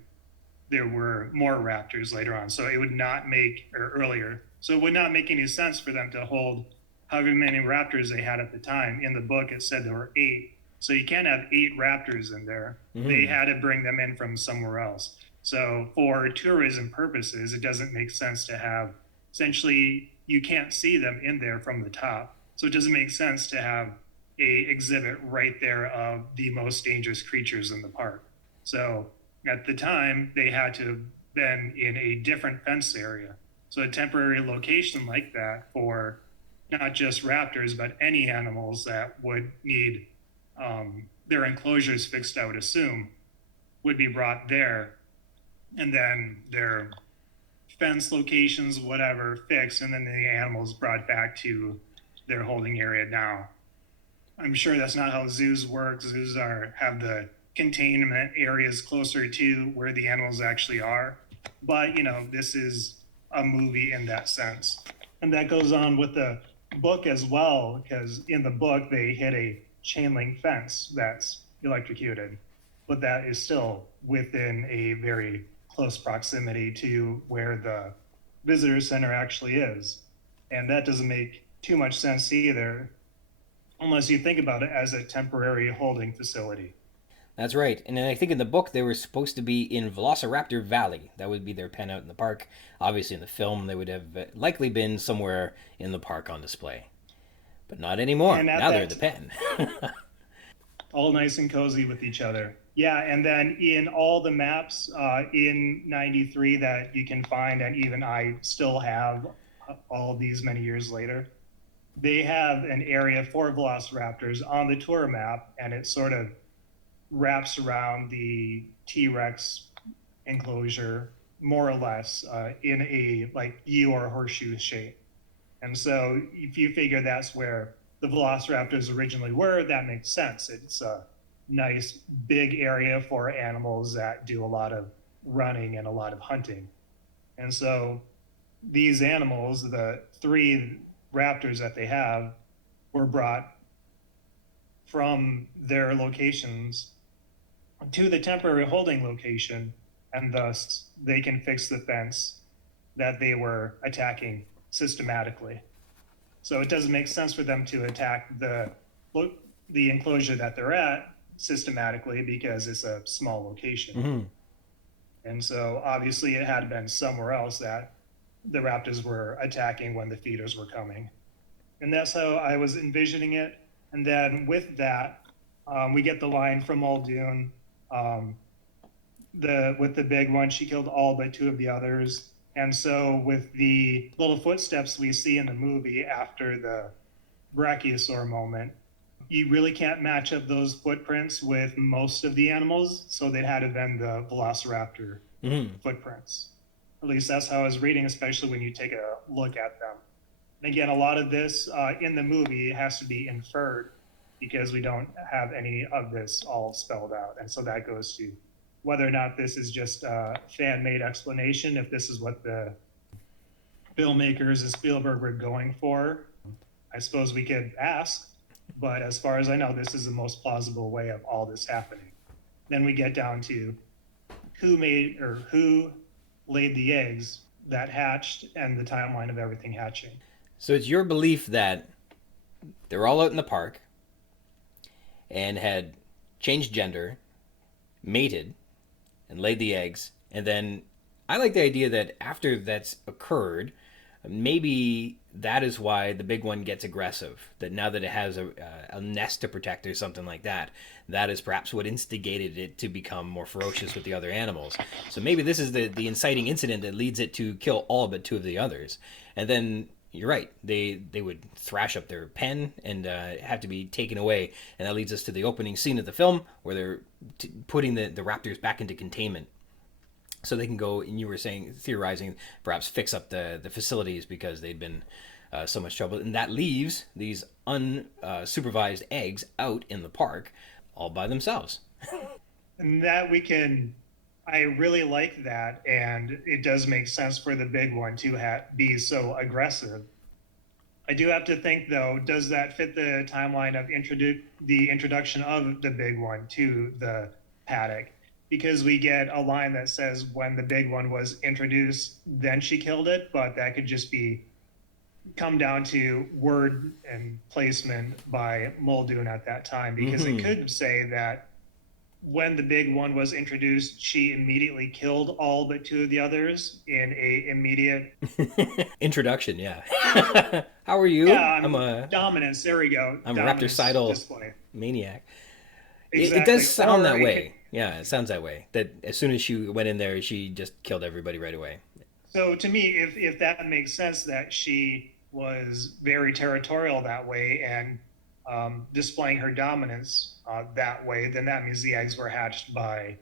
there were more raptors later on. So it would not make, or earlier, so it would not make any sense for them to hold however many raptors they had at the time. In the book, it said there were 8. So you can't have 8 raptors in there. They had to bring them in from somewhere else. So for tourism purposes, it doesn't make sense to have, essentially, you can't see them in there from the top. So it doesn't make sense to have a exhibit right there of the most dangerous creatures in the park. So at the time, they had to have been in a different fence area. So a temporary location like that for not just raptors, but any animals that would need their enclosures fixed, I would assume, would be brought there. And then their fence locations, whatever, fixed, and then the animals brought back to their holding area now. I'm sure that's not how zoos work. Zoos have the containment areas closer to where the animals actually are. But, this is a movie in that sense. And that goes on with the book as well, because in the book, they hit a chain link fence that's electrocuted, but that is still within a very close proximity to where the visitor center actually is. And that doesn't make too much sense either, unless you think about it as a temporary holding facility. That's right. And then I think in the book they were supposed to be in Velociraptor Valley. That would be their pen out in the park. Obviously in the film they would have likely been somewhere in the park on display. But not anymore. Now they're the pen. All nice and cozy with each other. Yeah, and then in all the maps in 93 that you can find, and even I still have all these many years later, they have an area for velociraptors on the tour map, and it sort of wraps around the T-Rex enclosure, more or less, in a U or horseshoe shape. And so if you figure that's where the velociraptors originally were, that makes sense. It's a nice big area for animals that do a lot of running and a lot of hunting. And so these animals, the 3 raptors that they have, were brought from their locations to the temporary holding location, and thus they can fix the fence that they were attacking systematically. So it doesn't make sense for them to attack the enclosure that they're at systematically, because it's a small location. And so obviously it had been somewhere else that the raptors were attacking when the feeders were coming. And that's how I was envisioning it. And then with that, we get the line from Muldoon, with the big one, she killed all but 2 of the others. And so with the little footsteps we see in the movie after the brachiosaur moment, you really can't match up those footprints with most of the animals, so they had to have been the velociraptor footprints. At least that's how I was reading, especially when you take a look at them. And again, a lot of this in the movie has to be inferred, because we don't have any of this all spelled out. And so that goes to whether or not this is just a fan-made explanation, if this is what the filmmakers and Spielberg were going for. I suppose we could ask, But as far as I know, this is the most plausible way of all this happening. Then we get down to who laid the eggs that hatched and the timeline of everything hatching. So it's your belief that they're all out in the park and had changed gender, mated, and laid the eggs. And then I like the idea that after that's occurred, maybe that is why the big one gets aggressive. That now that it has a nest to protect or something like that, that is perhaps what instigated it to become more ferocious with the other animals. So maybe this is the inciting incident that leads it to kill all but two of the others. And then you're right, they would thrash up their pen and have to be taken away. And that leads us to the opening scene of the film where they're putting the raptors back into containment. So they can go, and you were saying, theorizing, perhaps fix up the facilities because they'd been so much trouble. And that leaves these unsupervised eggs out in the park all by themselves. And that I really like that. And it does make sense for the big one to be so aggressive. I do have to think, though, does that fit the timeline of the introduction of the big one to the paddock? Because we get a line that says when the big one was introduced, then she killed it, but that could just come down to word and placement by Muldoon at that time, because it could say that when the big one was introduced, she immediately killed all but two of the others in a immediate introduction. Yeah. How are you? Yeah, I'm a dominance. There we go. I'm a raptorcidal display. Maniac. Exactly. It does sound that way. Yeah, it sounds that way. That as soon as she went in there, she just killed everybody right away. So to me, if that makes sense, that she was very territorial that way and displaying her dominance that way, then that means the eggs were hatched by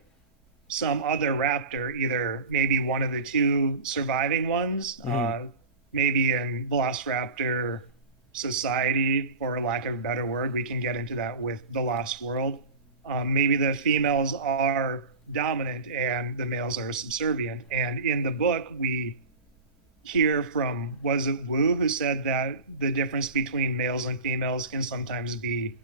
some other raptor, either maybe one of the two surviving ones, maybe in Velociraptor society, for lack of a better word. We can get into that with The Lost World. Maybe the females are dominant and the males are subservient. And in the book, we hear from, was it Wu, who said that the difference between males and females can sometimes be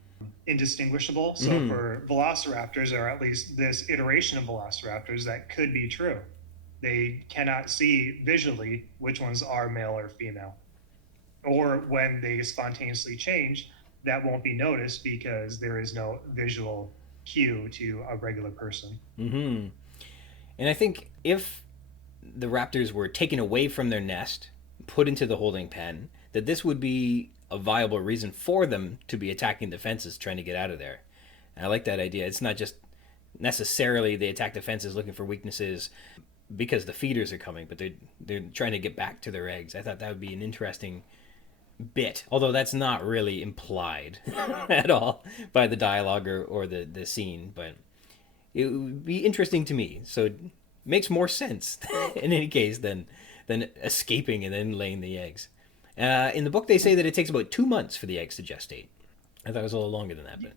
indistinguishable. So for velociraptors, or at least this iteration of velociraptors, that could be true. They cannot see visually which ones are male or female. Or when they spontaneously change, that won't be noticed because there is no visual cue to a regular person. And I think if the raptors were taken away from their nest, put into the holding pen, that this would be a viable reason for them to be attacking the fences, trying to get out of there. And I like that idea. It's not just necessarily they attack the fences looking for weaknesses because the feeders are coming, but they're trying to get back to their eggs. I thought that would be an interesting bit, although that's not really implied at all by the dialogue or the scene, but it would be interesting to me. So it makes more sense in any case than escaping and then laying the eggs. In the book, they say that it takes about 2 months for the eggs to gestate. I thought it was a little longer than that, but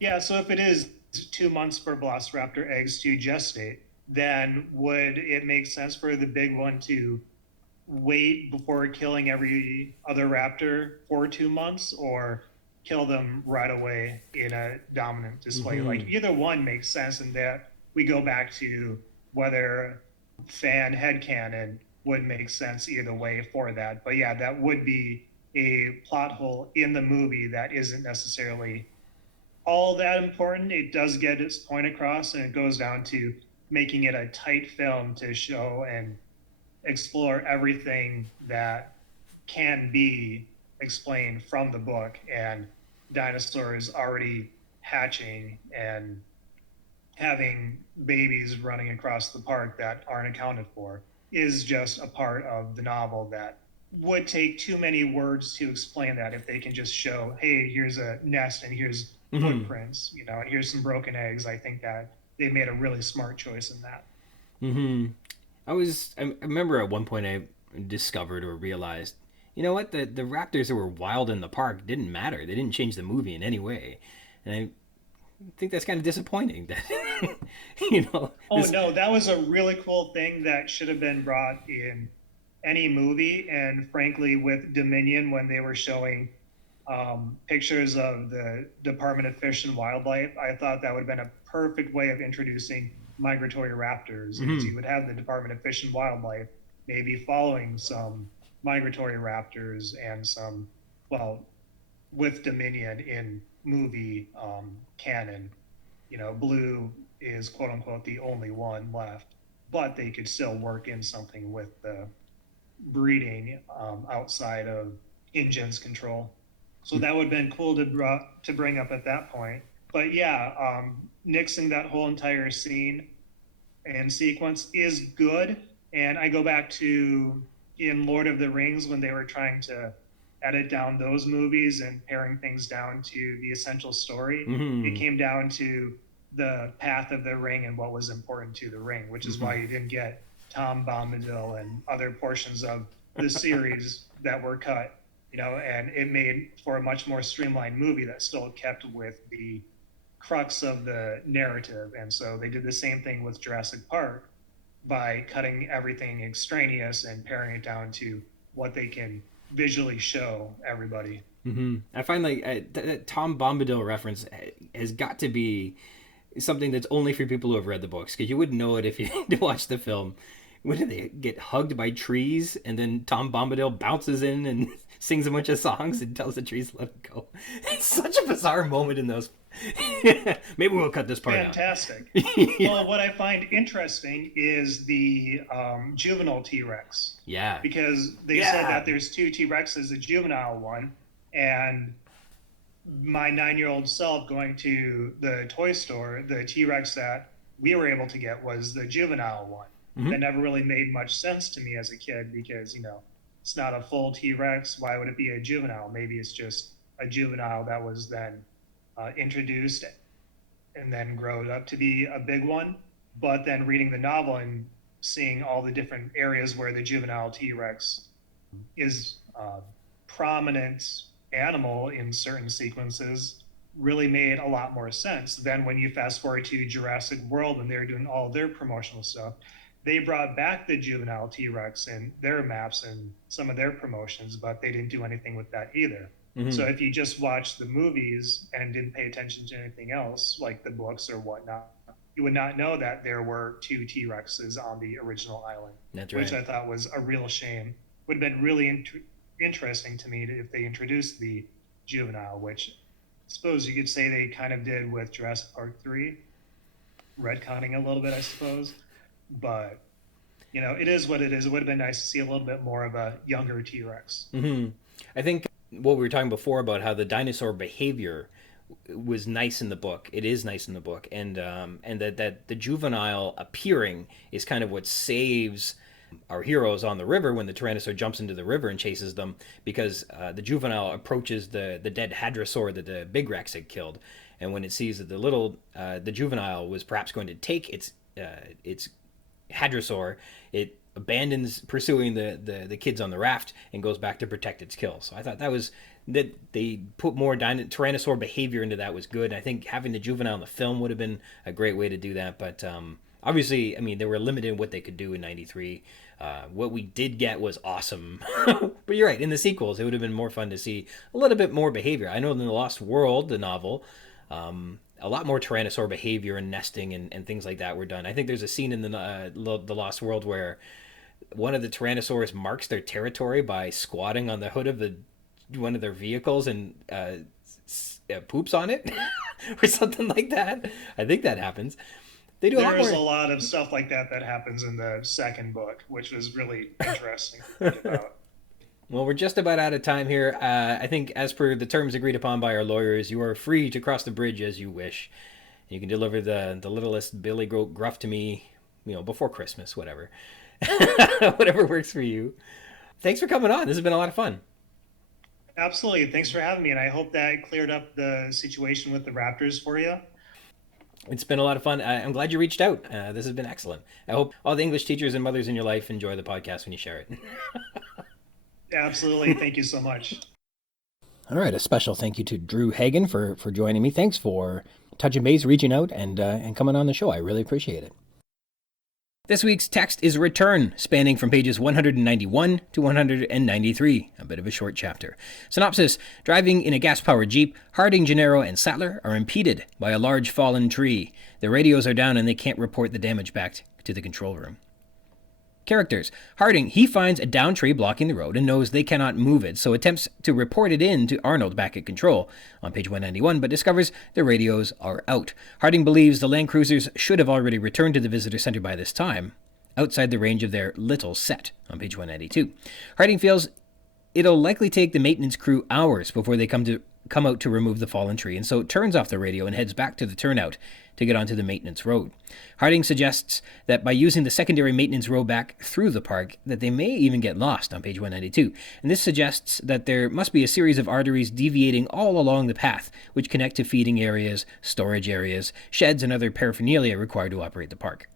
yeah. So if it is 2 months for Velociraptor eggs to gestate, then would it make sense for the big one to wait before killing every other raptor for 2 months, or kill them right away in a dominant display? Like, either one makes sense, and that we go back to whether fan headcanon would make sense either way for that. But yeah, that would be a plot hole in the movie that isn't necessarily all that important. It does get its point across, and it goes down to making it a tight film to show and explore everything that can be explained from the book. And dinosaurs already hatching and having babies running across the park that aren't accounted for is just a part of the novel that would take too many words to explain that. If they can just show, hey, here's a nest and here's footprints, and here's some broken eggs, I think that they made a really smart choice in that. I remember at one point I discovered or realized, you know what, the raptors that were wild in the park didn't matter. They didn't change the movie in any way. And I think that's kind of disappointing that, No, that was a really cool thing that should have been brought in any movie. And frankly, with Dominion, when they were showing pictures of the Department of Fish and Wildlife, I thought that would have been a perfect way of introducing migratory raptors. Is you would have the Department of Fish and Wildlife maybe following some migratory raptors and some, well, with Dominion in movie canon. Blue is quote unquote the only one left, but they could still work in something with the breeding outside of InGen's control. So that would have been cool to bring up at that point. But yeah, nixing that whole entire scene and sequence is good. And I go back to in Lord of the Rings when they were trying to edit down those movies and paring things down to the essential story. It came down to the path of the ring and what was important to the ring, which is why you didn't get Tom Bombadil and other portions of the series that were cut, and it made for a much more streamlined movie that still kept with the crux of the narrative. And so they did the same thing with Jurassic Park by cutting everything extraneous and paring it down to what they can visually show everybody. I find like that Tom Bombadil reference has got to be something that's only for people who have read the books, because you wouldn't know it if you didn't watch the film. When do they get hugged by trees and then Tom Bombadil bounces in and sings a bunch of songs and tells the trees to let it go? It's such a bizarre moment in those. Maybe we'll cut this part Fantastic. out. Fantastic. Well, what I find interesting is the juvenile T-Rex. Yeah. Because they said that there's two T-Rexes, a juvenile one, and my 9-year-old self going to the toy store, the T-Rex that we were able to get was the juvenile one. That never really made much sense to me as a kid because, it's not a full T-Rex. Why would it be a juvenile? Maybe it's just a juvenile that was then introduced and then grown up to be a big one. But then reading the novel and seeing all the different areas where the juvenile T-Rex is a prominent animal in certain sequences really made a lot more sense. Then when you fast forward to Jurassic World and they're doing all their promotional stuff, they brought back the juvenile T-Rex in their maps and some of their promotions, but they didn't do anything with that either. So if you just watched the movies and didn't pay attention to anything else, like the books or whatnot, you would not know that there were two T-Rexes on the original island. That's right. Which I thought was a real shame. Would have been really interesting to me if they introduced the juvenile, which I suppose you could say they kind of did with Jurassic Park 3, retconning a little bit, I suppose. But it is what it is. It would have been nice to see a little bit more of a younger T-Rex. I think what we were talking before about how the dinosaur behavior was nice in the book. It is nice in the book, and that the juvenile appearing is kind of what saves our heroes on the river when the Tyrannosaur jumps into the river and chases them, because the juvenile approaches the dead hadrosaur that the big Rex had killed, and when it sees that the juvenile was perhaps going to take its hadrosaur, it abandons pursuing the kids on the raft and goes back to protect its kill. So I thought that they put more Tyrannosaur behavior into that was good. I think having the juvenile in the film would have been a great way to do that. But obviously, I mean, they were limited in what they could do in '93. What we did get was awesome. But you're right, in the sequels, it would have been more fun to see a little bit more behavior. I know in The Lost World, the novel, a lot more Tyrannosaur behavior and nesting and things like that were done. I think there's a scene in the Lost World where one of the Tyrannosaurs marks their territory by squatting on the hood of one of their vehicles and poops on it or something like that. I think that happens. They do There's a lot of stuff like that happens in the second book, which was really interesting to think about. Well, we're just about out of time here. I think as per the terms agreed upon by our lawyers, you are free to cross the bridge as you wish. You can deliver the littlest Billy Goat Gruff to me, before Christmas, whatever. Whatever works for you. Thanks for coming on. This has been a lot of fun. Absolutely. Thanks for having me, and I hope that cleared up the situation with the Raptors for you. It's been a lot of fun. I'm glad you reached out. This has been excellent. I hope all the English teachers and mothers in your life enjoy the podcast when you share it. Absolutely. Thank you so much. All right. A special thank you to Drew Hagen for joining me. Thanks for touching base, reaching out, and coming on the show. I really appreciate it. This week's text is Return, spanning from pages 191 to 193, a bit of a short chapter. Synopsis: driving in a gas-powered Jeep, Harding, Gennaro, and Sattler are impeded by a large fallen tree. Their radios are down and they can't report the damage back to the control room. Characters: Harding, he finds a downed tree blocking the road and knows they cannot move it, so attempts to report it in to Arnold back at control on page 191, but discovers the radios are out. Harding believes the land cruisers should have already returned to the visitor center by this time, outside the range of their little set on page 192. Harding feels it'll likely take the maintenance crew hours before they come out to remove the fallen tree, and so turns off the radio and heads back to the turnout to get onto the maintenance road. Harding suggests that by using the secondary maintenance road back through the park, that they may even get lost on page 192, and this suggests that there must be a series of arteries deviating all along the path, which connect to feeding areas, storage areas, sheds, and other paraphernalia required to operate the park.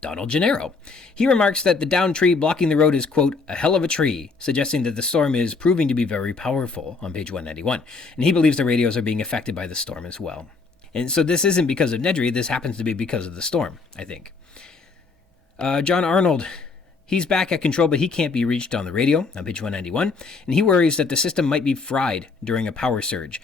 Donald Gennaro. He remarks that the downed tree blocking the road is, quote, a hell of a tree, suggesting that the storm is proving to be very powerful on page 191, and he believes the radios are being affected by the storm as well. And so this isn't because of Nedry, this happens to be because of the storm, I think. John Arnold, he's back at control, but he can't be reached on the radio on page 191, and he worries that the system might be fried during a power surge,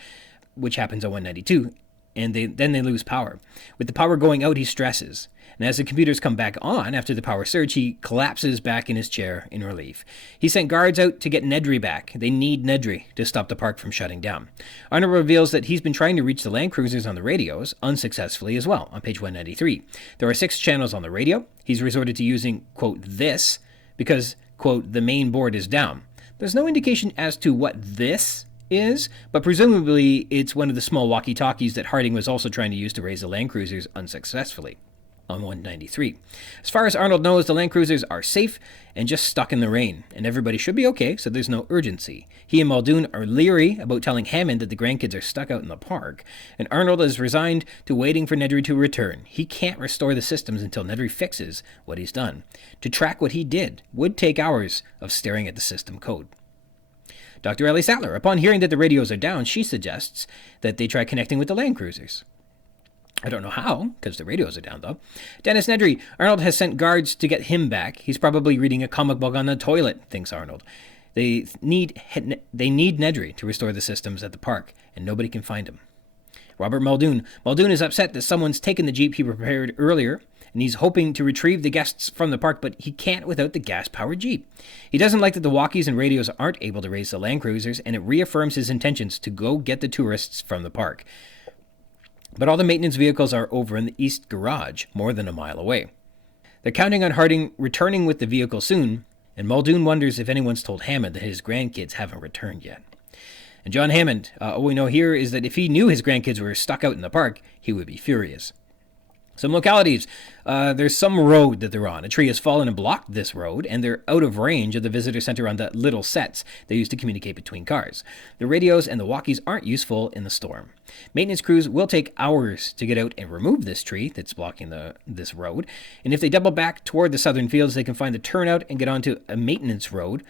which happens on 192, and then they lose power. With the power going out, he stresses. And as the computers come back on after the power surge, he collapses back in his chair in relief. He sent guards out to get Nedry back. They need Nedry to stop the park from shutting down. Arnold reveals that he's been trying to reach the land cruisers on the radios, unsuccessfully as well, on page 193. There are 6 channels on the radio. He's resorted to using, quote, this, because, quote, the main board is down. There's no indication as to what this is, but presumably it's one of the small walkie-talkies that Harding was also trying to use to raise the land cruisers unsuccessfully on 193. As far as Arnold knows, the land cruisers are safe and just stuck in the rain, and everybody should be okay, so there's no urgency. He and Muldoon are leery about telling Hammond that the grandkids are stuck out in the park, and Arnold is resigned to waiting for Nedry to return. He can't restore the systems until Nedry fixes what he's done. To track what he did would take hours of staring at the system code. Dr. Ellie Sattler, upon hearing that the radios are down, she suggests that they try connecting with the land cruisers. I don't know how, because the radios are down, though. Dennis Nedry. Arnold has sent guards to get him back. He's probably reading a comic book on the toilet, thinks Arnold. They need Nedry to restore the systems at the park, and nobody can find him. Robert Muldoon. Muldoon is upset that someone's taken the Jeep he prepared earlier, and he's hoping to retrieve the guests from the park, but he can't without the gas-powered Jeep. He doesn't like that the walkies and radios aren't able to raise the land cruisers, and it reaffirms his intentions to go get the tourists from the park. But all the maintenance vehicles are over in the east garage, more than a mile away. They're counting on Harding returning with the vehicle soon, and Muldoon wonders if anyone's told Hammond that his grandkids haven't returned yet. And John Hammond, all we know here is that if he knew his grandkids were stuck out in the park, he would be furious. Some localities, there's some road that they're on. A tree has fallen and blocked this road, and they're out of range of the visitor center on the little sets they use to communicate between cars. The radios and the walkies aren't useful in the storm. Maintenance crews will take hours to get out and remove this tree that's blocking this road, and if they double back toward the southern fields, they can find the turnout and get onto a maintenance road,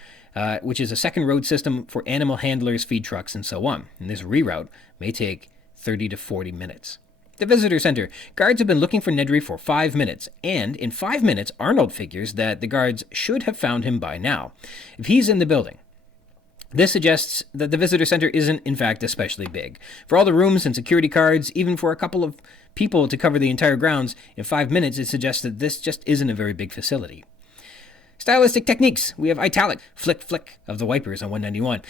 which is a second road system for animal handlers, feed trucks, and so on. And this reroute may take 30 to 40 minutes. The visitor center. Guards have been looking for Nedry for 5 minutes, and in 5 minutes, Arnold figures that the guards should have found him by now. If he's in the building, this suggests that the visitor center isn't, in fact, especially big. For all the rooms and security cards, even for a couple of people to cover the entire grounds, in 5 minutes, it suggests that this just isn't a very big facility. Stylistic techniques. We have italic, flick, flick of the wipers on 191.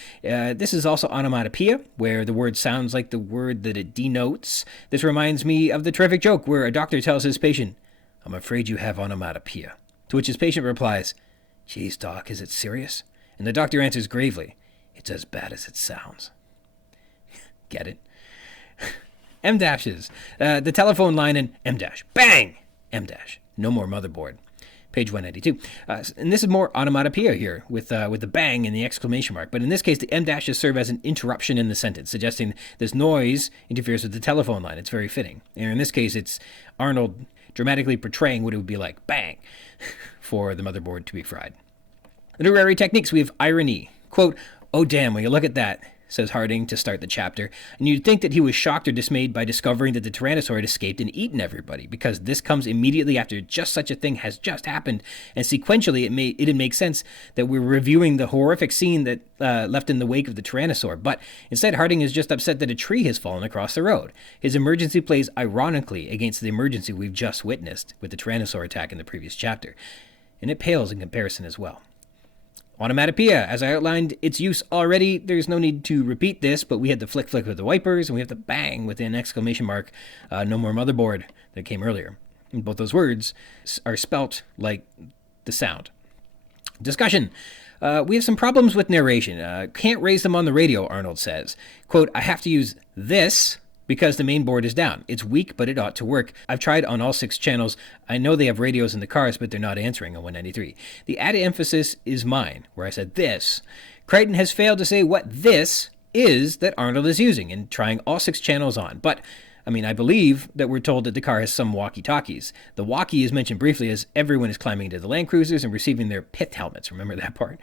This is also onomatopoeia, where the word sounds like the word that it denotes. This reminds me of the terrific joke where a doctor tells his patient, "I'm afraid you have onomatopoeia." To which his patient replies, "Geez, doc, is it serious?" And the doctor answers gravely, "It's as bad as it sounds." Get it? M dashes. The telephone line and M dash. Bang! M dash. No more motherboard. Page 192. And this is more onomatopoeia here with the bang and the exclamation mark. But in this case, the M dashes serve as an interruption in the sentence, suggesting this noise interferes with the telephone line. It's very fitting. And in this case, it's Arnold dramatically portraying what it would be like, bang, for the motherboard to be fried. Literary techniques, we have irony. Quote, "Oh damn, will you look at that? says Harding to start the chapter, and you'd think that he was shocked or dismayed by discovering that the Tyrannosaur had escaped and eaten everybody, because this comes immediately after just such a thing has just happened, and sequentially it'd make sense that we're reviewing the horrific scene that left in the wake of the Tyrannosaur, but instead Harding is just upset that a tree has fallen across the road. His emergency plays ironically against the emergency we've just witnessed with the Tyrannosaur attack in the previous chapter, and it pales in comparison as well. Onomatopoeia, as I outlined its use already, there's no need to repeat this, but we had the flick with the wipers, and we have the bang with an exclamation mark, no more motherboard, that came earlier. And both those words are spelt like the sound. Discussion. We have some problems with narration. Can't raise them on the radio, Arnold says. Quote, I have to use this because the main board is down. It's weak, but it ought to work. I've tried on all 6 channels. I know they have radios in the cars, but they're not answering on 193. The added emphasis is mine, where I said this. Crichton has failed to say what this is that Arnold is using and trying all 6 channels on. But, I believe that we're told that the car has some walkie-talkies. The walkie is mentioned briefly as everyone is climbing into the Land Cruisers and receiving their pith helmets. Remember that part?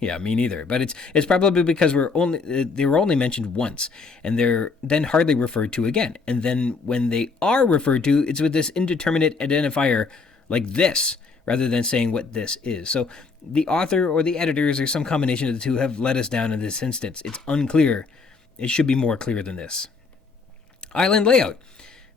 Yeah, me neither. But it's probably because they were only mentioned once, and they're then hardly referred to again. And then when they are referred to, it's with this indeterminate identifier like this, rather than saying what this is. So the author or the editors or some combination of the two have let us down in this instance. It's unclear. It should be more clear than this. Island layout.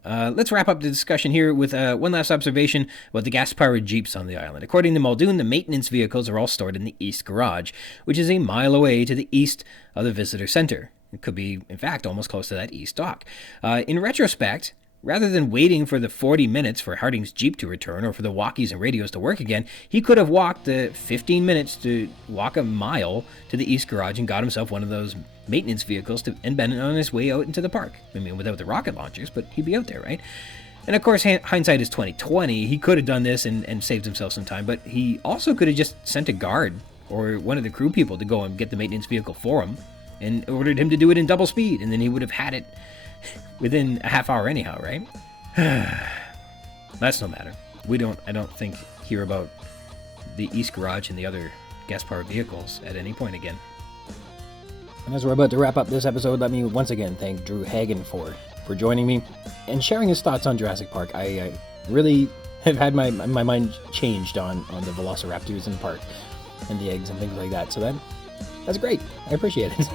Let's wrap up the discussion here with one last observation about the gas-powered Jeeps on the island. According to Muldoon, the maintenance vehicles are all stored in the East Garage, which is a mile away to the east of the visitor center. It could be, in fact, almost close to that east dock. In retrospect, rather than waiting for the 40 minutes for Harding's Jeep to return or for the walkies and radios to work again, he could have walked the 15 minutes to walk a mile to the East Garage and got himself one of those maintenance vehicles and been on his way out into the park. Without the rocket launchers, but he'd be out there, right? And of course, hindsight is 20/20. He could have done this and saved himself some time, but he also could have just sent a guard or one of the crew people to go and get the maintenance vehicle for him and ordered him to do it in double speed, and then he would have had it within a half hour anyhow, right? That's no matter. I don't think, hear about the East Garage and the other gas-powered vehicles at any point again. And as we're about to wrap up this episode, let me once again thank Drew Hagen for joining me and sharing his thoughts on Jurassic Park. I really have had my mind changed on the velociraptors in the park and the eggs and things like that. So that's great. I appreciate it.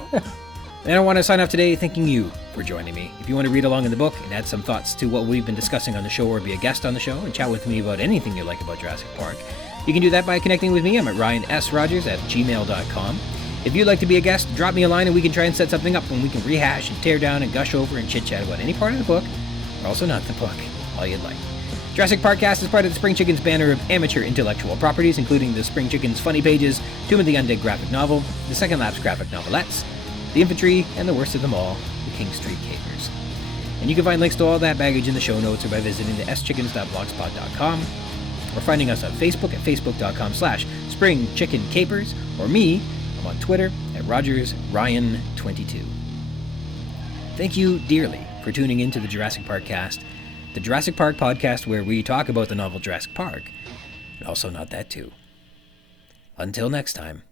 And I want to sign off today thanking you for joining me. If you want to read along in the book and add some thoughts to what we've been discussing on the show or be a guest on the show and chat with me about anything you like about Jurassic Park, you can do that by connecting with me. I'm at ryansrogers@gmail.com. If you'd like to be a guest, drop me a line and we can try and set something up and we can rehash and tear down and gush over and chit-chat about any part of the book, or also not the book, all you'd like. Jurassic Park-Cast is part of the Spring Chickens banner of amateur intellectual properties, including the Spring Chickens Funny Pages, Tomb of the Undead graphic novel, the Second Lapse graphic novelettes, the Infantry, and the worst of them all, the King Street Capers. And you can find links to all that baggage in the show notes or by visiting the schickens.blogspot.com, or finding us on Facebook at facebook.com/springchickencapers, or me, I'm on Twitter at RogersRyan22. Thank you dearly for tuning in to the Jurassic Park-Cast, the Jurassic Park podcast where we talk about the novel Jurassic Park, and also not that too. Until next time.